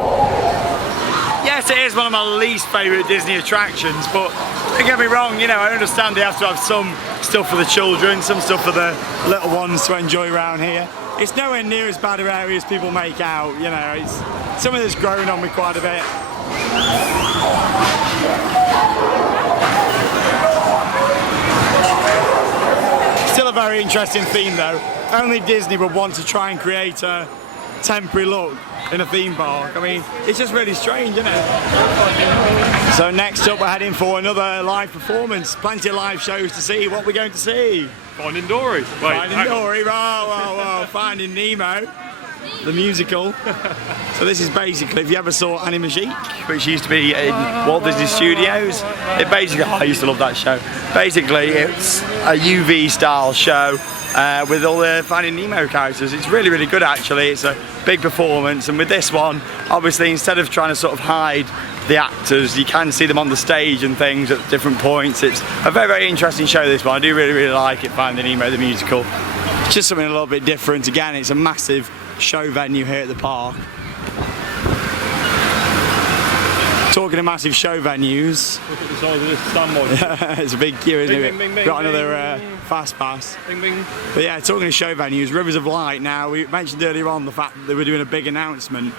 Yes, it is one of my least favourite Disney attractions, but don't get me wrong, you know, I understand they have to have some stuff for the children, some stuff for the little ones to enjoy around here. It's nowhere near as bad an area as people make out, you know, it's something that's grown on me quite a bit. Still a very interesting theme though. Only Disney would want to try and create a temporary look in a theme park. I mean, it's just really strange, isn't it? So next up, we're heading for another live performance. Plenty of live shows to see. What are we going to see? Finding Dory. Wait, Finding Dory. Whoa. Finding Nemo, the musical. So this is basically, if you ever saw Animagique, which used to be in Walt Disney Studios, it basically, I used to love that show. Basically, it's a UV style show with all the Finding Nemo characters. It's really, really good actually. It's a big performance, and with this one, obviously, instead of trying to sort of hide the actors, you can see them on the stage and things at different points. It's a very, very interesting show, this one. I do really, really like it, Finding Nemo, the musical. It's just something a little bit different. Again, it's a massive show venue here at the park. Talking of massive show venues. Look at the size of this standby. It's a big queue, isn't Bing, it? bing, bing, Got bing, another bing. fast pass. Bing, bing. But yeah, talking of show venues, Rivers of Light. Now, we mentioned earlier on the fact that they were doing a big announcement.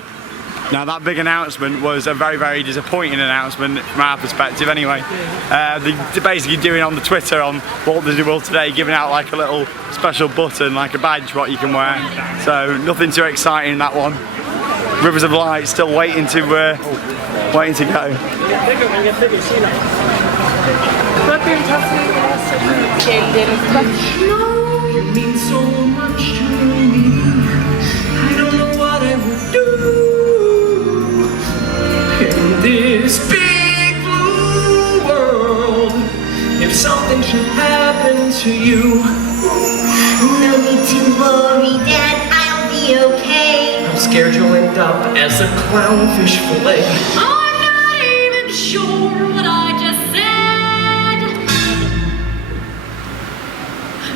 Now, that big announcement was a very, very disappointing announcement from our perspective anyway. They're basically doing on the Twitter on Walt Disney World today, giving out like a little special button, like a badge what you can wear. So nothing too exciting in that one. Rivers of Light still waiting to go. You mean so much to me. I don't know what I would do in this big blue world if something should happen to you. No need to worry, Dad. I'll be okay. I'm scared you'll end up as a clownfish fillet. I'm not even sure what I just said.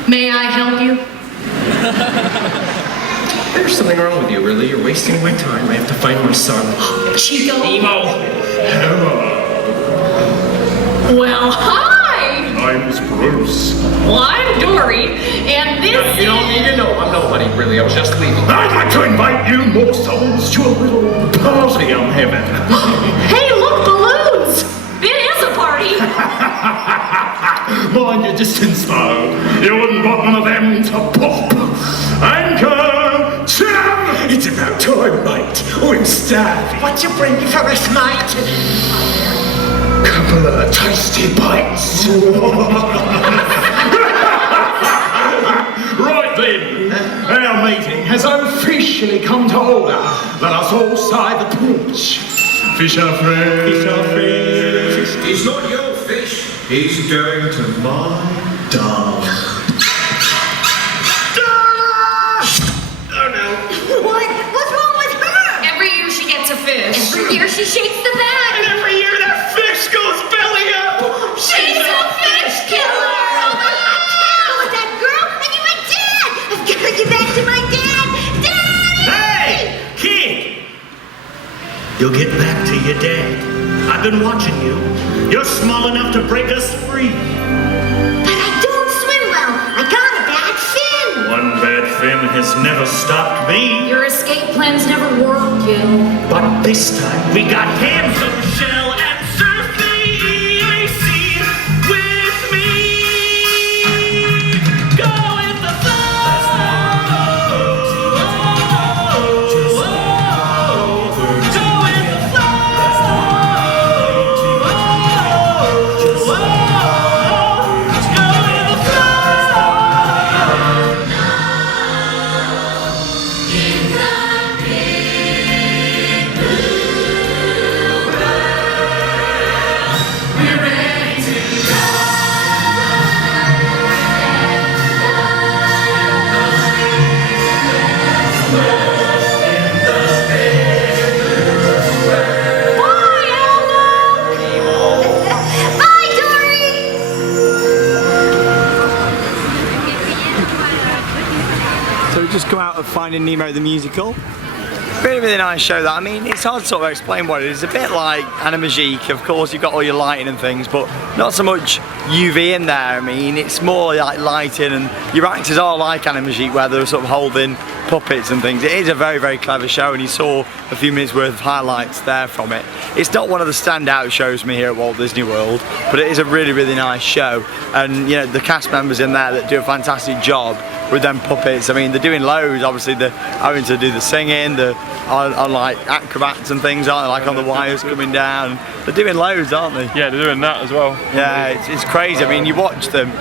May I help you? There's something wrong with you, really. You're wasting my time. I have to find my son. Chico. Nemo. Well, hi. Name's Bruce. Well, I'm Dory, and this You don't need to know. I'm nobody, really. I was just leaving. I'd like to invite you mortals to a little party I'm having. Hey, look, balloons! It is a party! Mind your distance, though. You wouldn't want one of them to pop. Anchor! Jam! It's about time, mate. Or instead, What you bring for us, mate? couple of tasty bites. Right then, our meeting has officially come to order. Let us all side the porch. Fish are fresh. Fish are fresh. He's not your fish. He's going to my dog. What's wrong with her? Every year she gets a fish. Every year she shakes the bag. And every year that fish goes belly up. She's a fish killer! Oh my cow! With that girl, I need my dad! I've got to get back to my dad! Daddy! Hey, kid! You'll get back to your dad. I've been watching you. You're small enough to break us free. But I don't swim well. I got a bad fin. One bad fin has never stopped me. Your escape plans never work, Gil. But this time we got hands on the shell and surf the EAC with me. Go with the flow. Go with the Bye, Dory! So we just come out of Finding Nemo the musical. Really, really nice show that. I mean, it's hard to sort of explain what it is. It's a bit like Animagique. Of course, you've got all your lighting and things, but not so much UV in there. I mean, it's more like lighting, and your actors are like Animagique, where they're sort of holding puppets and things. It is a very, very clever show, and you saw a few minutes worth of highlights there from it. It's not one of the standout shows for me here at Walt Disney World, but it is a really, really nice show. And you know, the cast members in there that do a fantastic job with them puppets. I mean, they're doing loads. Obviously, they're having to do the singing, they're on like acrobats and things, aren't they? Like on the wires coming down. They're doing loads, aren't they? Yeah, they're doing that as well. Yeah, it's crazy. I mean, you watch them,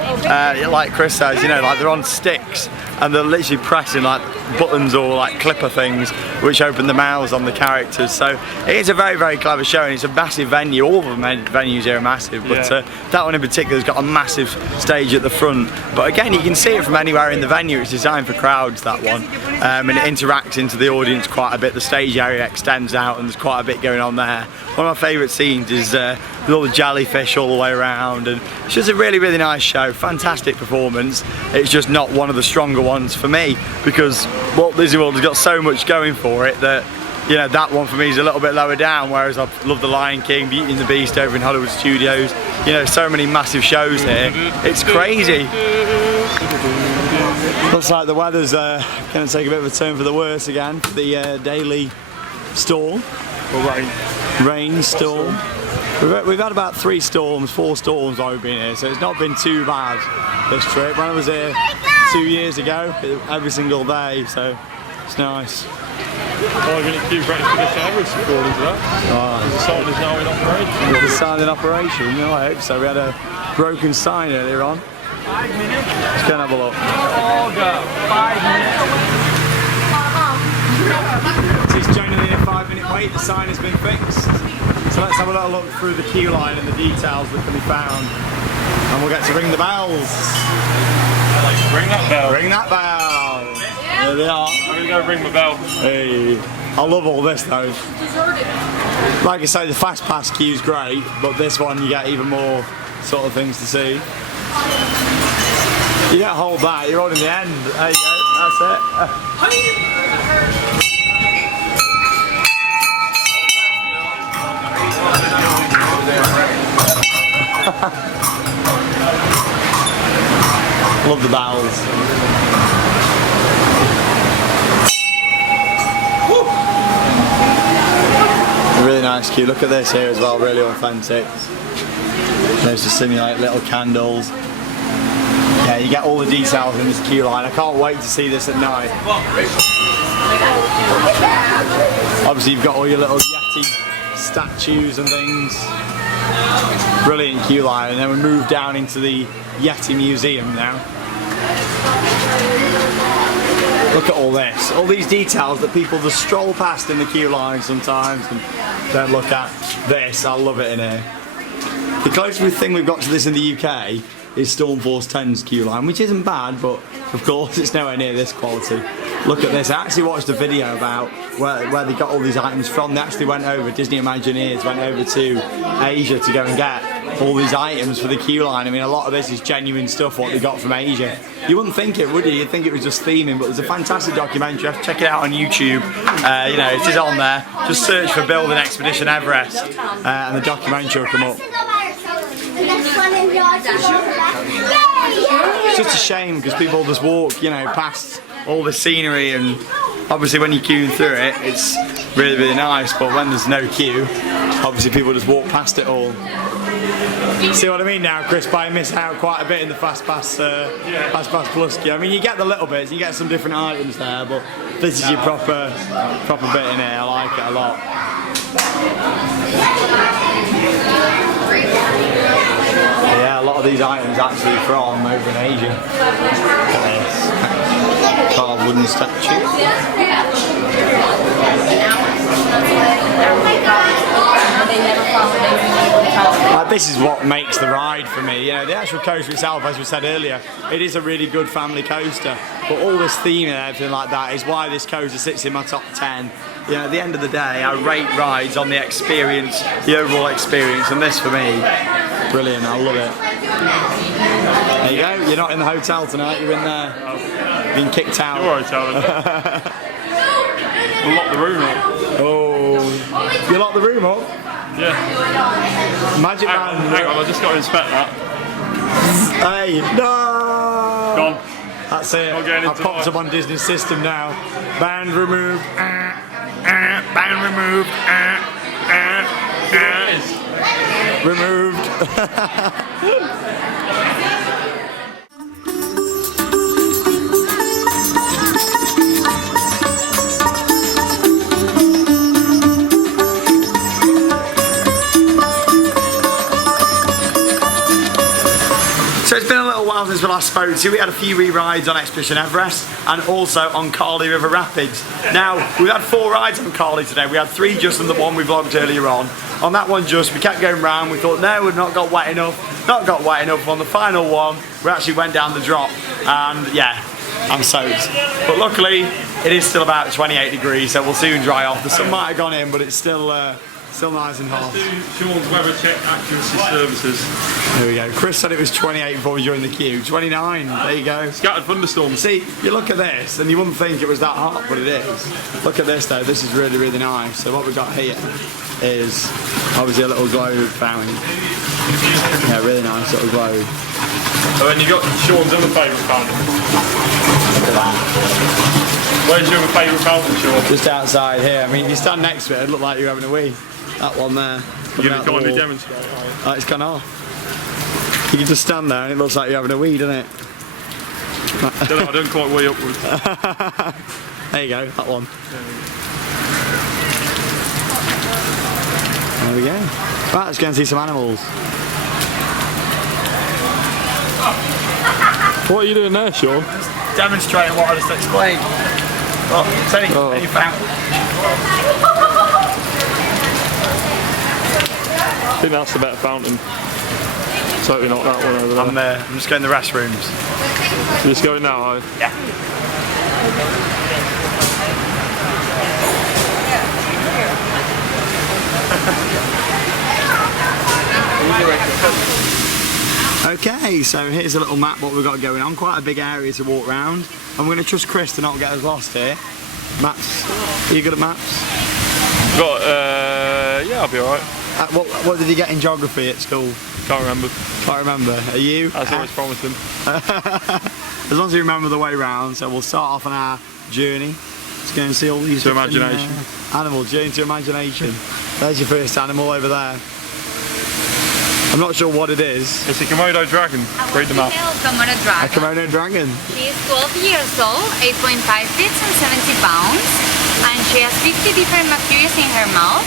like Chris says, you know, like they're on sticks and they're literally pressing like buttons or like clipper things which open the mouths on the characters. So it is a very, very clever show, and it's a massive venue. All of the venues here are massive, but that one in particular has got a massive stage at the front. But again, you can see it from anywhere in the venue. It's designed for crowds, that one, and it interacts into the audience quite a bit. The stage area extends out and there's quite a bit going on there. One of my favourite scenes is with all the jellyfish all the way around, and it's just a really, really nice show. Fantastic performance. It's just not one of the stronger ones for me, because Walt Disney World has got so much going for it that, you know, that one for me is a little bit lower down, whereas I love The Lion King, Beauty and the Beast over in Hollywood Studios. You know, so many massive shows here. It's crazy. Looks like the weather's going to take a bit of a turn for the worse again. The daily storm, or rain storm. We've had about 4 storms while we've been here, so it's not been too bad this trip. When I was here 2 years ago, every single day, so it's nice. 5-minute queue for Expedition Everest according to that. The sign is now in operation. The sign in operation? No, I hope so. We had a broken sign earlier on. 5 minutes. Let's go and have a look. Oh, go. 5 minutes. It's generally a 5-minute wait. The sign has been fixed. So let's have a little look through the queue line and the details that can be found. And we'll get to ring the bells. Ring that bell. Ring that bell. There they are. I'm going to go ring my bell. Hey. I love all this though. Like I say, the fast pass queue's great, but this one you get even more sort of things to see. You don't hold that, you're holding the end. There you go, that's it. Love the bells. A really nice queue. Look at this here as well, really authentic. There's to simulate little candles. Yeah, you get all the details in this queue line. I can't wait to see this at night. Obviously you've got all your little Yeti statues and things. Brilliant queue line, and then we move down into the Yeti Museum now. Look at all this, all these details that people just stroll past in the queue line sometimes and don't look at. This, I love it in here. The closest thing we've got to this in the UK is Stormforce 10's queue line, which isn't bad, but of course it's nowhere near this quality. Look at this. I actually watched a video about where they got all these items from. They actually went over, Disney Imagineers went over to Asia to go and get all these items for the queue line. I mean, a lot of this is genuine stuff, what they got from Asia. You wouldn't think it, would you? You'd think it was just theming, but there's a fantastic documentary. Check it out on YouTube. You know, it is on there. Just search for Building Expedition Everest and the documentary will come up. It's just a shame because people just walk, you know, past all the scenery, and obviously when you're queuing through it, it's really, really nice, but when there's no queue, obviously people just walk past it all. See what I mean now, Chris? But I miss out quite a bit in the Fast Pass Plus queue. I mean, you get the little bits, you get some different items there, but this is your proper bit in here. I like it a lot. Yeah, a lot of these items actually from over in Asia. Look at this. Carved wooden statue. This is what makes the ride for me. You know, the actual coaster itself, as we said earlier, it is a really good family coaster. But all this theme and everything like that is why this coaster sits in my top 10. You know, at the end of the day, I rate rides on the experience, the overall experience, and this for me, brilliant. I love it. There you go. You're not in the hotel tonight. You're in there. Being kicked out. Your hotel, isn't it? We'll lock the room up. Oh, you locked the room up? Yeah. Magic Man. Hang on, I just got to inspect that. Hey, no! Gone. That's it. I popped up on Disney's system now. Band removed. Band removed. Removed. since we last spoke to you, we had a few re-rides on Expedition Everest and also on Carly River Rapids. Now, we've had 4 rides on Carly today. We had 3 just on the one we vlogged earlier on. On that one just, we kept going round. We thought, no, we've not got wet enough. Not got wet enough. On the final one, we actually went down the drop. And yeah, I'm soaked. But luckily, it is still about 28 degrees, so we'll soon dry off. The sun might have gone in, but it's still nice and hot. Sean's weather check accuracy services. There we go. Chris said it was 28 before we joined the queue. 29. There you go. Scattered thunderstorms. See, you look at this and you wouldn't think it was that hot, but it is. Look at this though. This is really, really nice. So what we've got here is obviously a little globe fountain. Yeah, really nice little globe. And then you've got Sean's other favourite fountain. Look at that. Where's your other favourite fountain, Sean? Just outside here. I mean, if you stand next to it, it'd look like you're having a wee. That one there. You're going to kindly demonstrate. Oh, it's gone off. You can just stand there and it looks like you're having a wee, doesn't it? I don't quite wee upwards. There you go, that one. There we go. Right, let's go and see some animals. What are you doing there, Sean? Demonstrating what I just explained. Oh, it's any fountain. I think that's the better fountain. Certainly not that one over there. I'm just going to the restrooms. You're just going now, are you? Yeah. Okay, so here's a little map what we've got going on. Quite a big area to walk around. I'm going to trust Chris to not get us lost here. Maps. Are you good at maps? Yeah, I'll be alright. What did you get in geography at school? Can't remember. Can't remember. Are you? That's always promising. As long as you remember the way round, so we'll start off on our journey. Let's go and see all these imagination. Animals, journey to imagination. There's your first animal over there. I'm not sure what it is. It's a Komodo dragon. Read the map. Komodo dragon. A Komodo dragon. She is 12 years old, 8.5 feet and 70 pounds, and she has 50 different bacteria in her mouth.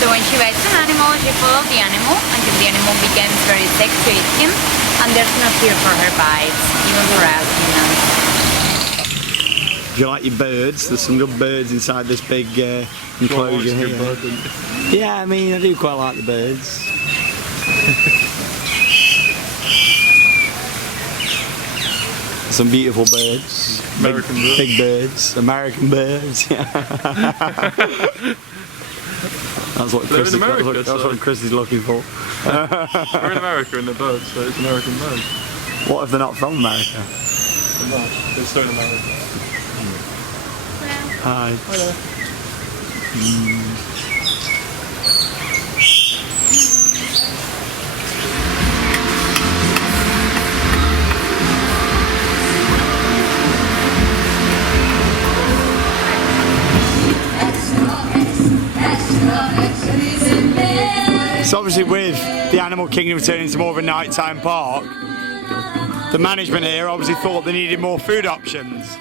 So when she bites an animal, she follows the animal until the animal becomes very sick to eat him, and there's no fear for her bites, even for us humans. If you like your birds, there's some good birds inside this big enclosure here. Bird, yeah, I mean, I do quite like the birds. Some beautiful birds. American birds. Big birds. American birds. That's what Chris is looking for. We're in America and they're birds, so it's American birds. What if they're not from America? They're not. They're still in America. Hi. Hello. So obviously with the Animal Kingdom turning into more of a nighttime park, the management here obviously thought they needed more food options.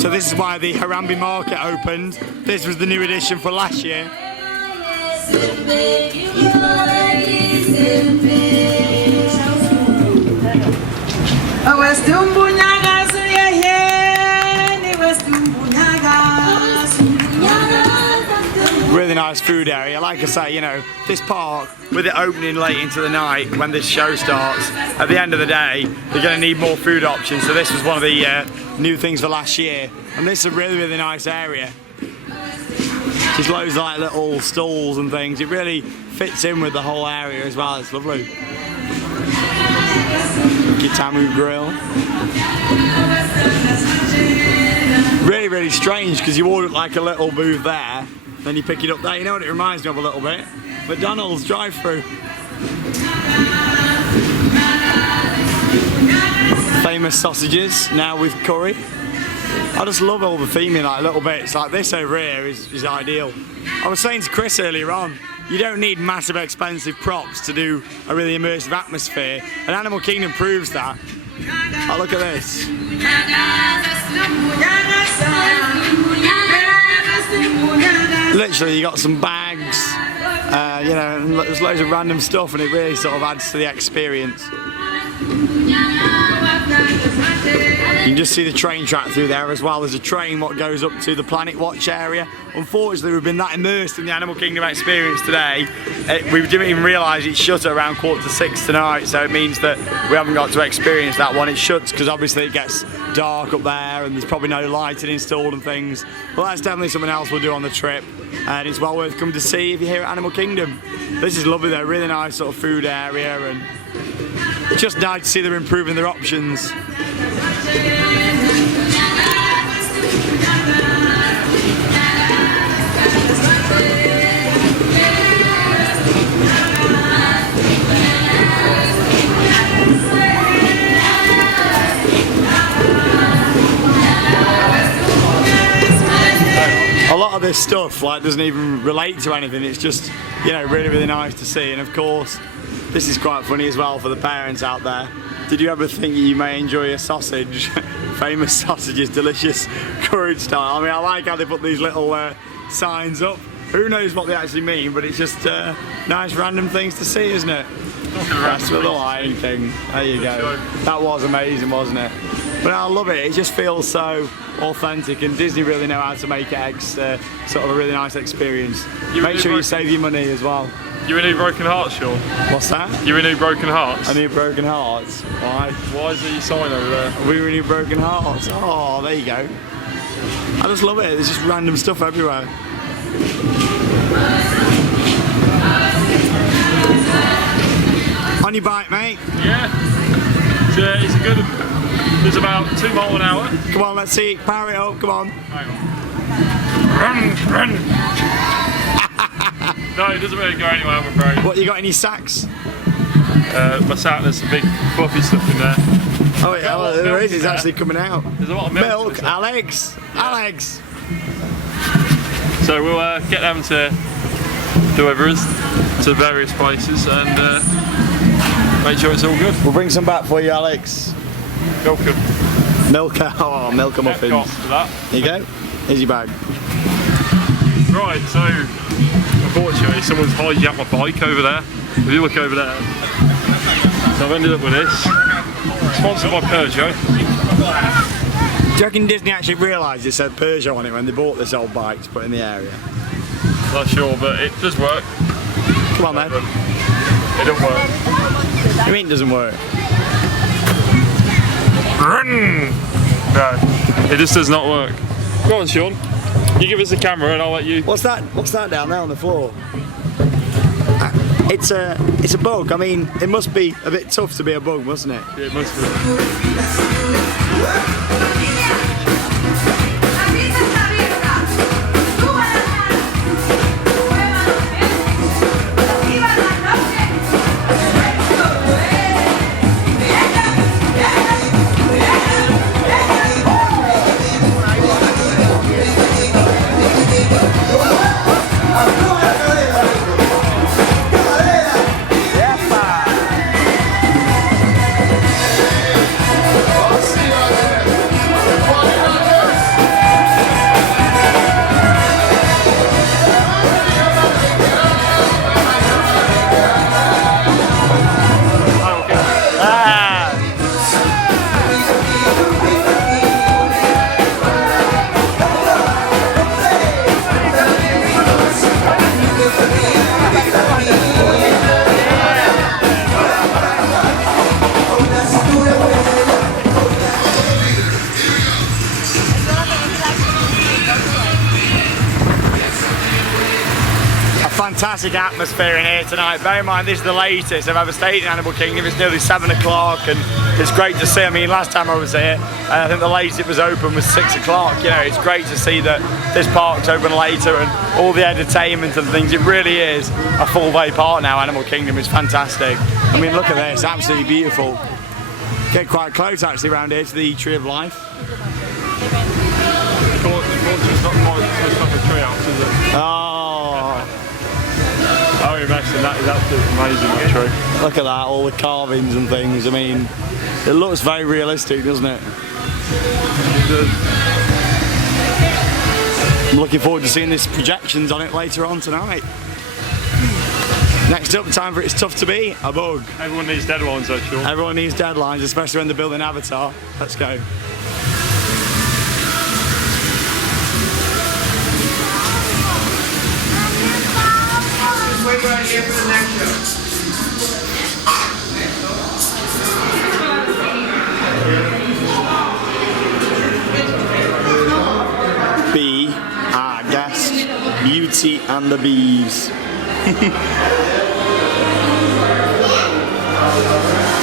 So this is why the Harambe Market opened. This was the new addition for last year. Really nice food area. Like I say, you know, this park, with it opening late into the night when this show starts, at the end of the day, they're going to need more food options. So this was one of the new things for last year. And this is a really, really nice area. Just loads of like little stalls and things. It really fits in with the whole area as well. It's lovely. Kitamu Grill. Really, really strange because you order like a little booth there, then you pick it up there. You know what it reminds me of a little bit? McDonald's drive-through. Famous sausages now with curry. I just love all the theming, like little bits like this over here is ideal. I was saying to Chris earlier on, you don't need massive expensive props to do a really immersive atmosphere, and Animal Kingdom proves that. Oh, look at this. Literally, you got some bags, you know, and there's loads of random stuff, and it really sort of adds to the experience. You can just see the train track through there as well. There's a train what goes up to the Planet Watch area. Unfortunately, we've been that immersed in the Animal Kingdom experience today, we didn't even realise it shut at around 5:45 tonight, so it means that we haven't got to experience that one. It shuts because obviously it gets dark up there and there's probably no lighting installed and things. But that's definitely something else we'll do on the trip, and it's well worth coming to see if you're here at Animal Kingdom. This is lovely though, really nice sort of food area, and just nice to see they're improving their options. A lot of this stuff like doesn't even relate to anything. It's just, you know, really nice to see. And of course, this is quite funny as well for the parents out there. Did you ever think you may enjoy a sausage? Famous sausages, delicious curried style. I mean, I like how they put these little signs up. Who knows what they actually mean, but it's just nice random things to see, isn't it? That's with the Lion King. There you go. That was amazing, wasn't it? But I love it. It just feels so authentic, and Disney really know how to make it sort of a really nice experience. Make sure you save your money as well. You renew Broken Hearts, Sean? What's that? You renew Broken Hearts? I need Broken Hearts. Why? Why is the sign over there? We renew Broken Hearts. Oh, there you go. I just love it. There's just random stuff everywhere. On your bike, mate? Yeah. It's a good... It's about 2 miles an hour. Come on, let's see. Power it up. Come on. Hang on. Run! No, it doesn't really go anywhere, I'm afraid. What, you got any sacks? My sack, there's some big fluffy stuff in there. Oh yeah, well, there is. It's actually coming out. There's a lot of milk. Alex! Yeah. Alex! So we'll get them to deliver us to various places and make sure it's all good. We'll bring some back for you, Alex. Welcome. Milka, oh, Milka muffins. For that. There you go. Here's your bag. Right, so unfortunately someone's hijacked my bike over there. If you look over there. So I've ended up with this. Sponsored by Peugeot. Do you reckon Disney actually realised it said Peugeot on it when they bought this old bike to put in the area? Not sure, but it does work. Come on then. It doesn't work. You mean it doesn't work? Run! No, it just does not work. Go on, Sean. You give us the camera and I'll let you... What's that down there on the floor? It's a bug. I mean, it must be a bit tough to be a bug, mustn't it? Yeah, it must be. Fantastic atmosphere in here tonight. Bear in mind, this is the latest I've ever stayed in Animal Kingdom. It's nearly 7 o'clock and it's great to see. I mean, last time I was here, I think the latest it was open was 6 o'clock. You know, it's great to see that this park's open later and all the entertainment and things. It really is a full day park now, Animal Kingdom. It's fantastic. I mean, look at this, absolutely beautiful. Get quite close actually around here to the Tree of Life. It's not quite the tree house, is it? Oh, imagine that is absolutely amazing, that tree. Look at that, all the carvings and things. I mean, it looks very realistic, doesn't it? It does. I'm looking forward to seeing this projections on it later on tonight. Next up, time for It's Tough to Be a Bug. Everyone needs deadlines though, sure. Everyone needs deadlines, especially when they're building Avatar. Let's go. Just wait right here for the next show. Be our guest, Beauty and the Bees.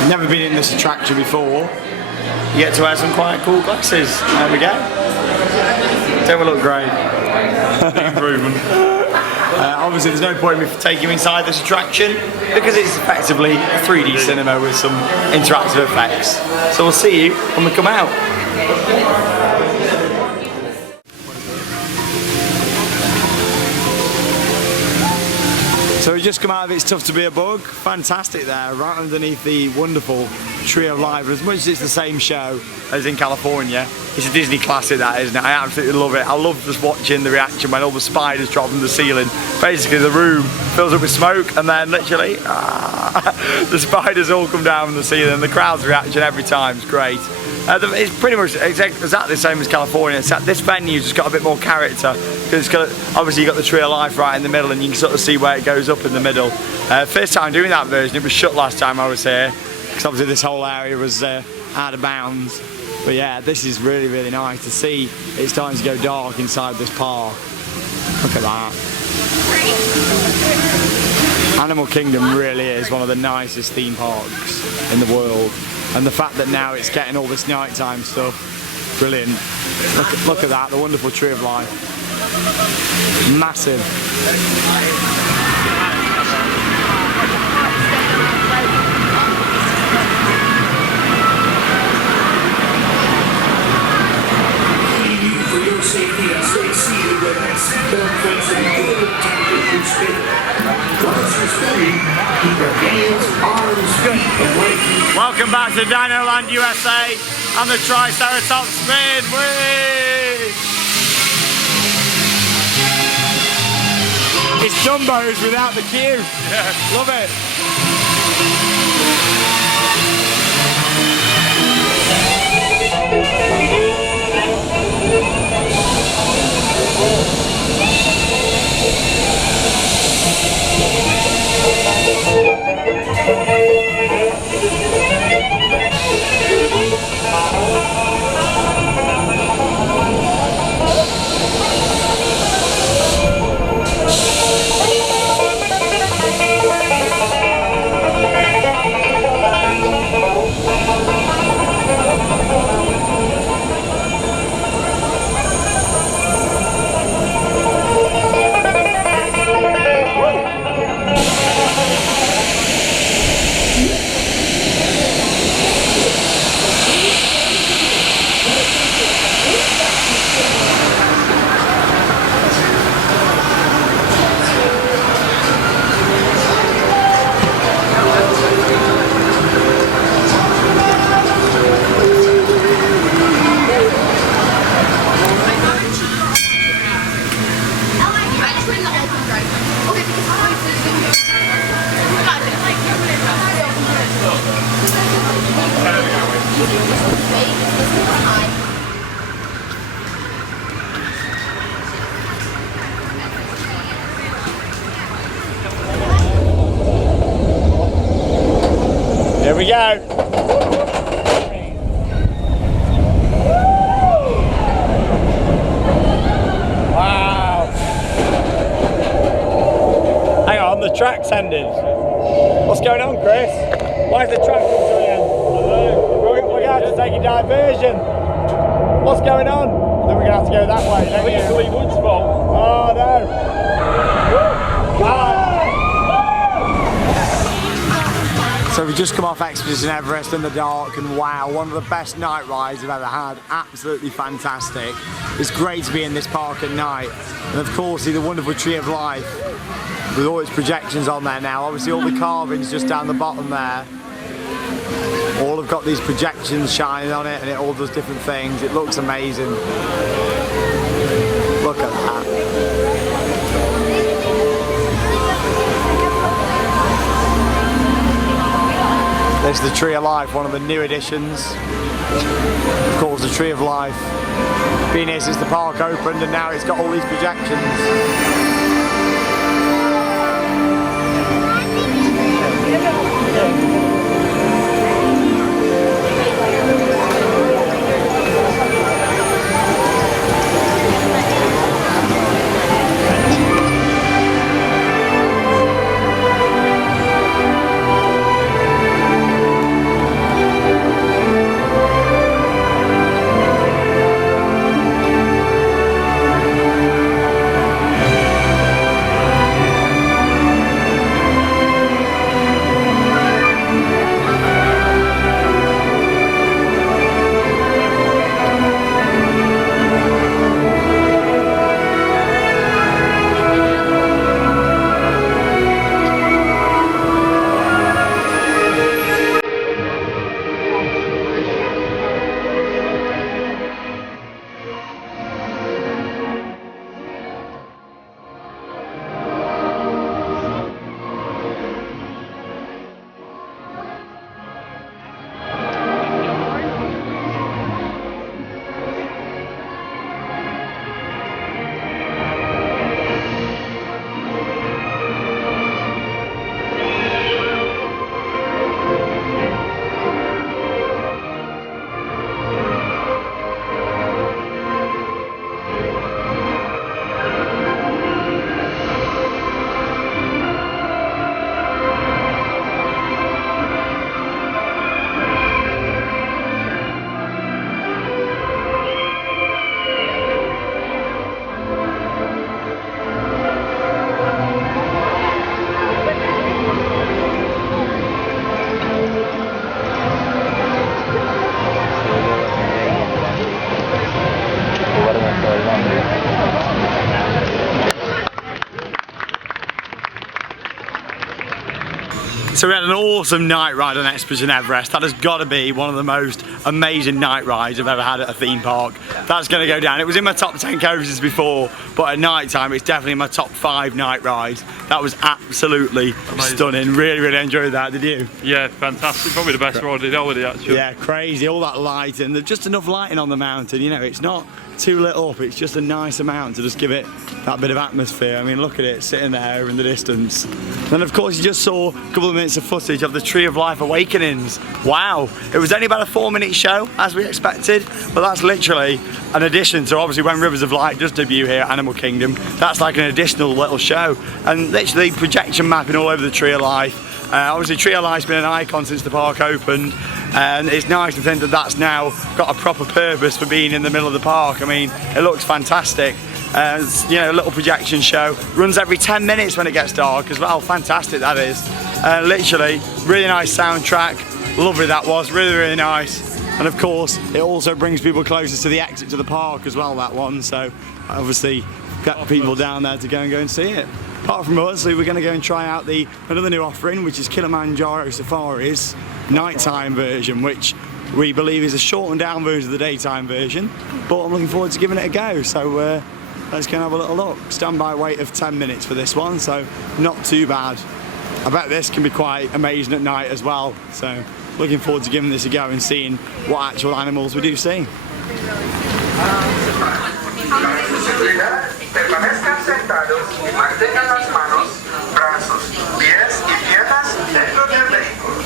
Never been in this attraction before. You get to wear some quite cool glasses. There we go. Don't we look great? Improvement. Obviously there's no point in me taking you inside this attraction because it's effectively a 3D cinema with some interactive effects. So we'll see you when we come out. So we just come out of It's Tough to Be a Bug. Fantastic there, right underneath the wonderful Tree of Life. As much as it's the same show as in California, it's a Disney classic, that, isn't it? I absolutely love it. I love just watching the reaction when all the spiders drop from the ceiling. Basically the room fills up with smoke and then literally the spiders all come down from the ceiling and the crowd's reaction every time is great. It's pretty much exactly the same as California, except this venue's just got a bit more character because it's got, obviously you've got the Tree of Life right in the middle and you can sort of see where it goes up in the middle. First time doing that version, it was shut last time I was here because obviously this whole area was out of bounds. But yeah, this is really, really nice to see. It's starting to go dark inside this park. Look at that. Animal Kingdom really is one of the nicest theme parks in the world. And the fact that now it's getting all this nighttime stuff, brilliant. Look at that, the wonderful Tree of Life. Massive. For your safety and stay seated with that seatbelt facing good time if you spin. Once you're spinning, keep your hands, arms, feet away from you. Welcome back to Dinoland USA and the Triceratops spin. Whee! It's Dumbos without the queue. Yeah. Love it. Here we go. Wow. Hang on, the track's ended. What's going on, Chris? Why is the track coming to an end? We're going to have to take a diversion. What's going on? I think we're going to have to go that way, don't you? Legally Woods fault. Oh no. God. So we've just come off Expedition Everest in the dark and wow, one of the best night rides I've ever had. Absolutely fantastic. It's great to be in this park at night. And of course see the wonderful Tree of Life with all its projections on there now. Obviously all the carvings just down the bottom there. All have got these projections shining on it and it all does different things. It looks amazing. Look at that. This is the Tree of Life, one of the new additions. Of course, the Tree of Life. Been here since the park opened, and now it's got all these projections. So we had an awesome night ride on Expedition Everest. That has got to be one of the most amazing night rides I've ever had at a theme park. That's going to go down. It was in my top 10 coasters before, but at night time it's definitely in my top 5 night rides. That was absolutely stunning. Really, really enjoyed that. Did you? Yeah, fantastic. Probably the best ride I did already, actually. Yeah, crazy. All that lighting. There's just enough lighting on the mountain. You know, it's not too lit up. It's just a nice amount to just give it that bit of atmosphere. I mean, look at it sitting there in the distance. Then, of course, you just saw a couple of minutes of footage of the Tree of Life Awakenings. Wow. It was only about a 4-minute show, as we expected, but that's literally an addition to, obviously, when Rivers of Light does debut here at Animal Kingdom, that's like an additional little show. And literally projection mapping all over the Tree of Life. Obviously, Tree of Life's been an icon since the park opened, and it's nice to think that that's now got a proper purpose for being in the middle of the park. I mean, it looks fantastic. You know, a little projection show. Runs every 10 minutes when it gets dark as well. Fantastic that is. Literally, really nice soundtrack. Lovely that was. Really, really nice. And of course, it also brings people closer to the exit to the park as well, that one. So, obviously, got people down there to go and see it. Apart from us, we're going to go and try out another new offering, which is Kilimanjaro Safaris nighttime version, which we believe is a shortened down version of the daytime version. But I'm looking forward to giving it a go. So let's go and have a little look. Standby wait of 10 minutes for this one, so not too bad. I bet this can be quite amazing at night as well. So looking forward to giving this a go and seeing what actual animals we do see. Permanezcan sentados y mantengan las manos, brazos, pies y piernas dentro del vehículo.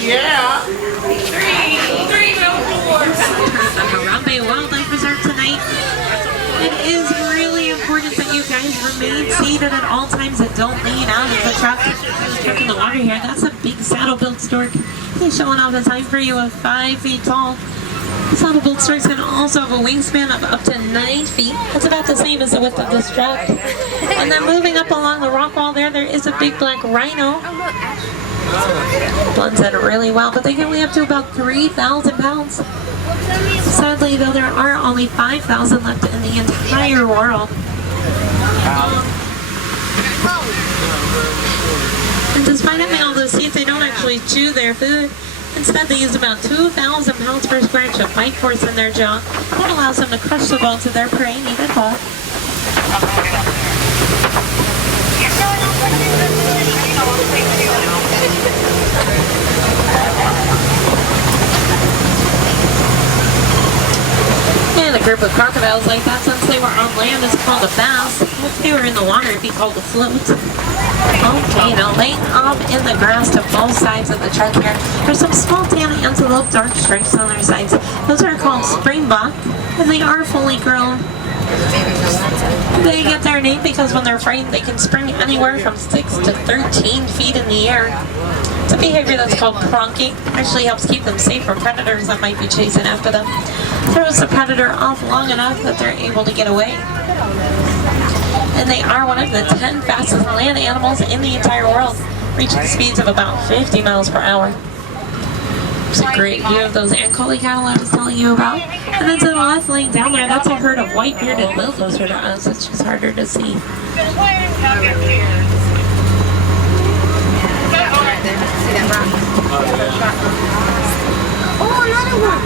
Yeah. 3 The Harambe Wildlife Reserve tonight. It is really important that you guys remain seated at all times and don't lean out of the truck in the water here. That's a big saddle-built stork. He's showing off a time for you of 5 feet tall. Saddle-built storks can also have a wingspan of up to 9 feet. That's about the same as the width of this truck. And then moving up along the rock wall there is a big black rhino. Blends in really well, but they can weigh up to about 3,000 pounds. Sadly, though, there are only 5,000 left in the entire world. And despite having all those seats, they don't actually chew their food. Instead, they use about 2,000 pounds per square inch of bite force in their jaw. That allows them to crush the bones of their prey, even whole. group of crocodiles like that since they were on land is called a bass. If they were in the water, it'd be called a float. Okay, now laying off in the grass to both sides of the track here, there's some small tan antelope dark stripes on their sides. Those are called springbok, and they are fully grown. They get their name because when they're frightened, they can spring anywhere from 6 to 13 feet in the air. It's a behavior that's called pronking. Actually helps keep them safe from predators that might be chasing after them. Throws the predator off long enough that they're able to get away. And they are one of the 10 fastest land animals in the entire world, reaching speeds of about 50 miles per hour. It's a great view of those Ankole cattle I was telling you about. And then to the left, laying down there, that's a herd of white-bearded will closer to us. It's just harder to see. Oh, another one!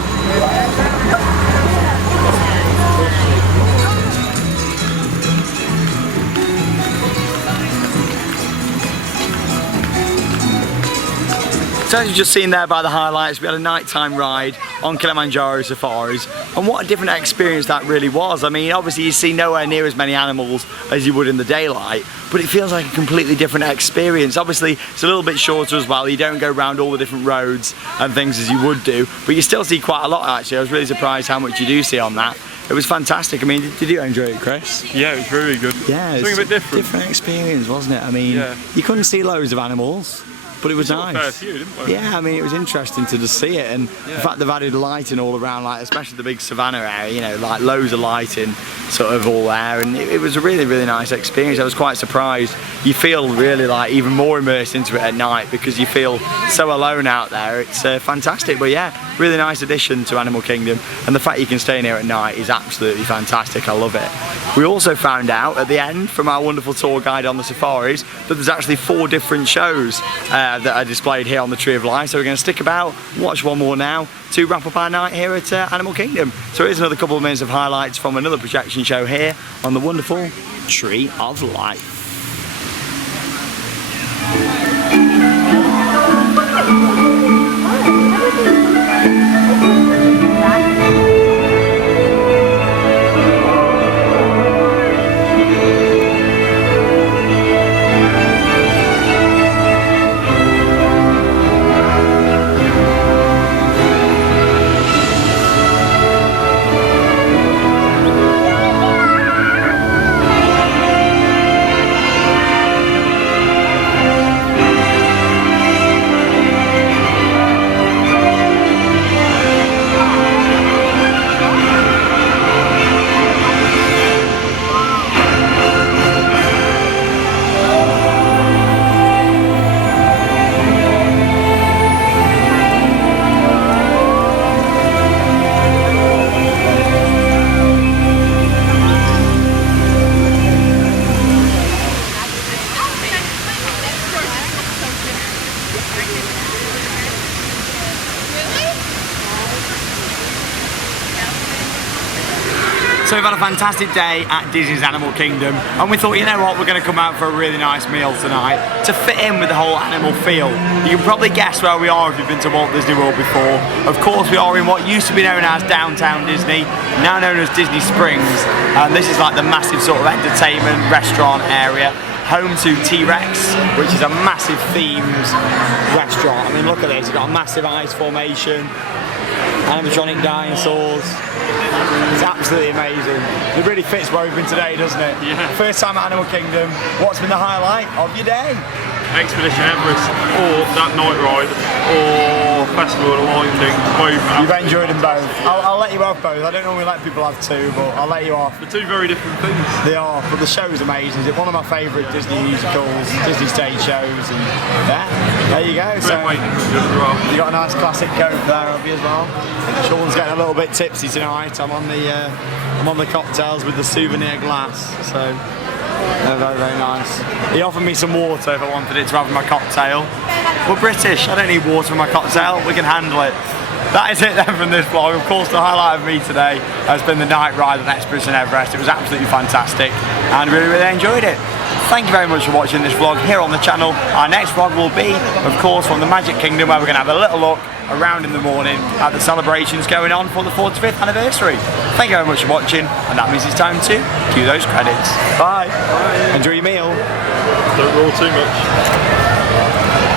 So as you've just seen there by the highlights, we had a nighttime ride on Kilimanjaro Safaris, and what a different experience that really was. I mean, obviously you see nowhere near as many animals as you would in the daylight, but it feels like a completely different experience. Obviously it's a little bit shorter as well, you don't go around all the different roads and things as you would do, but you still see quite a lot actually. I was really surprised how much you do see on that. It was fantastic. I mean, did you enjoy it, Chris? Yeah, it was really good. Yeah, something a bit different. Different experience, wasn't it? I mean, you couldn't see loads of animals, but it was nice. A fair few, didn't we? Yeah, I mean, it was interesting to just see it, and the fact they've added lighting all around, like especially the big savannah area, you know, like loads of lighting sort of all there, and it was a really, really nice experience. I was quite surprised. You feel really like even more immersed into it at night because you feel so alone out there. It's fantastic, but yeah, really nice addition to Animal Kingdom, and the fact you can stay in here at night is absolutely fantastic. I love it. We also found out at the end from our wonderful tour guide on the safaris that there's actually 4 different shows that are displayed here on the Tree of Life, so we're going to stick about, watch one more now to wrap up our night here at Animal Kingdom. So here's another couple of minutes of highlights from another projection show here on the wonderful Tree of Life. So we've had a fantastic day at Disney's Animal Kingdom, and we thought, you know what, we're going to come out for a really nice meal tonight to fit in with the whole animal feel. You can probably guess where we are if you've been to Walt Disney World before. Of course, we are in what used to be known as Downtown Disney, now known as Disney Springs, and this is like the massive sort of entertainment restaurant area, home to T-Rex, which is a massive themed restaurant. I mean, look at this, you've got a massive ice formation, animatronic dinosaurs. It's absolutely amazing. It really fits where we've been today, doesn't it? Yeah. First time at Animal Kingdom. What's been the highlight of your day? Expedition Everest, or that night ride, or Festival of the Lion King. Both. You've enjoyed them both. I'll let you have both. I don't normally let people have 2, but I'll let you off. They're 2 very different things. They are, but the show's amazing. It's one of my favourite Disney musicals, Disney stage shows, and yeah, there you go. So you got a nice classic Coke there, have you, as well? Sean's getting a little bit tipsy tonight. I'm on the cocktails with the souvenir glass, so they're very, very nice. He offered me some water if I wanted it to have in my cocktail. We're British, I don't need water in my cocktail, we can handle it. That is it then from this vlog. Of course, the highlight of me today has been the night ride at Expedition Everest. It was absolutely fantastic and really, really enjoyed it. Thank you very much for watching this vlog here on the channel. Our next vlog will be, of course, from the Magic Kingdom, where we're going to have a little look around in the morning at the celebrations going on for the 45th anniversary. Thank you very much for watching, and that means it's time to cue those credits. Bye. Enjoy your meal. Don't roll too much.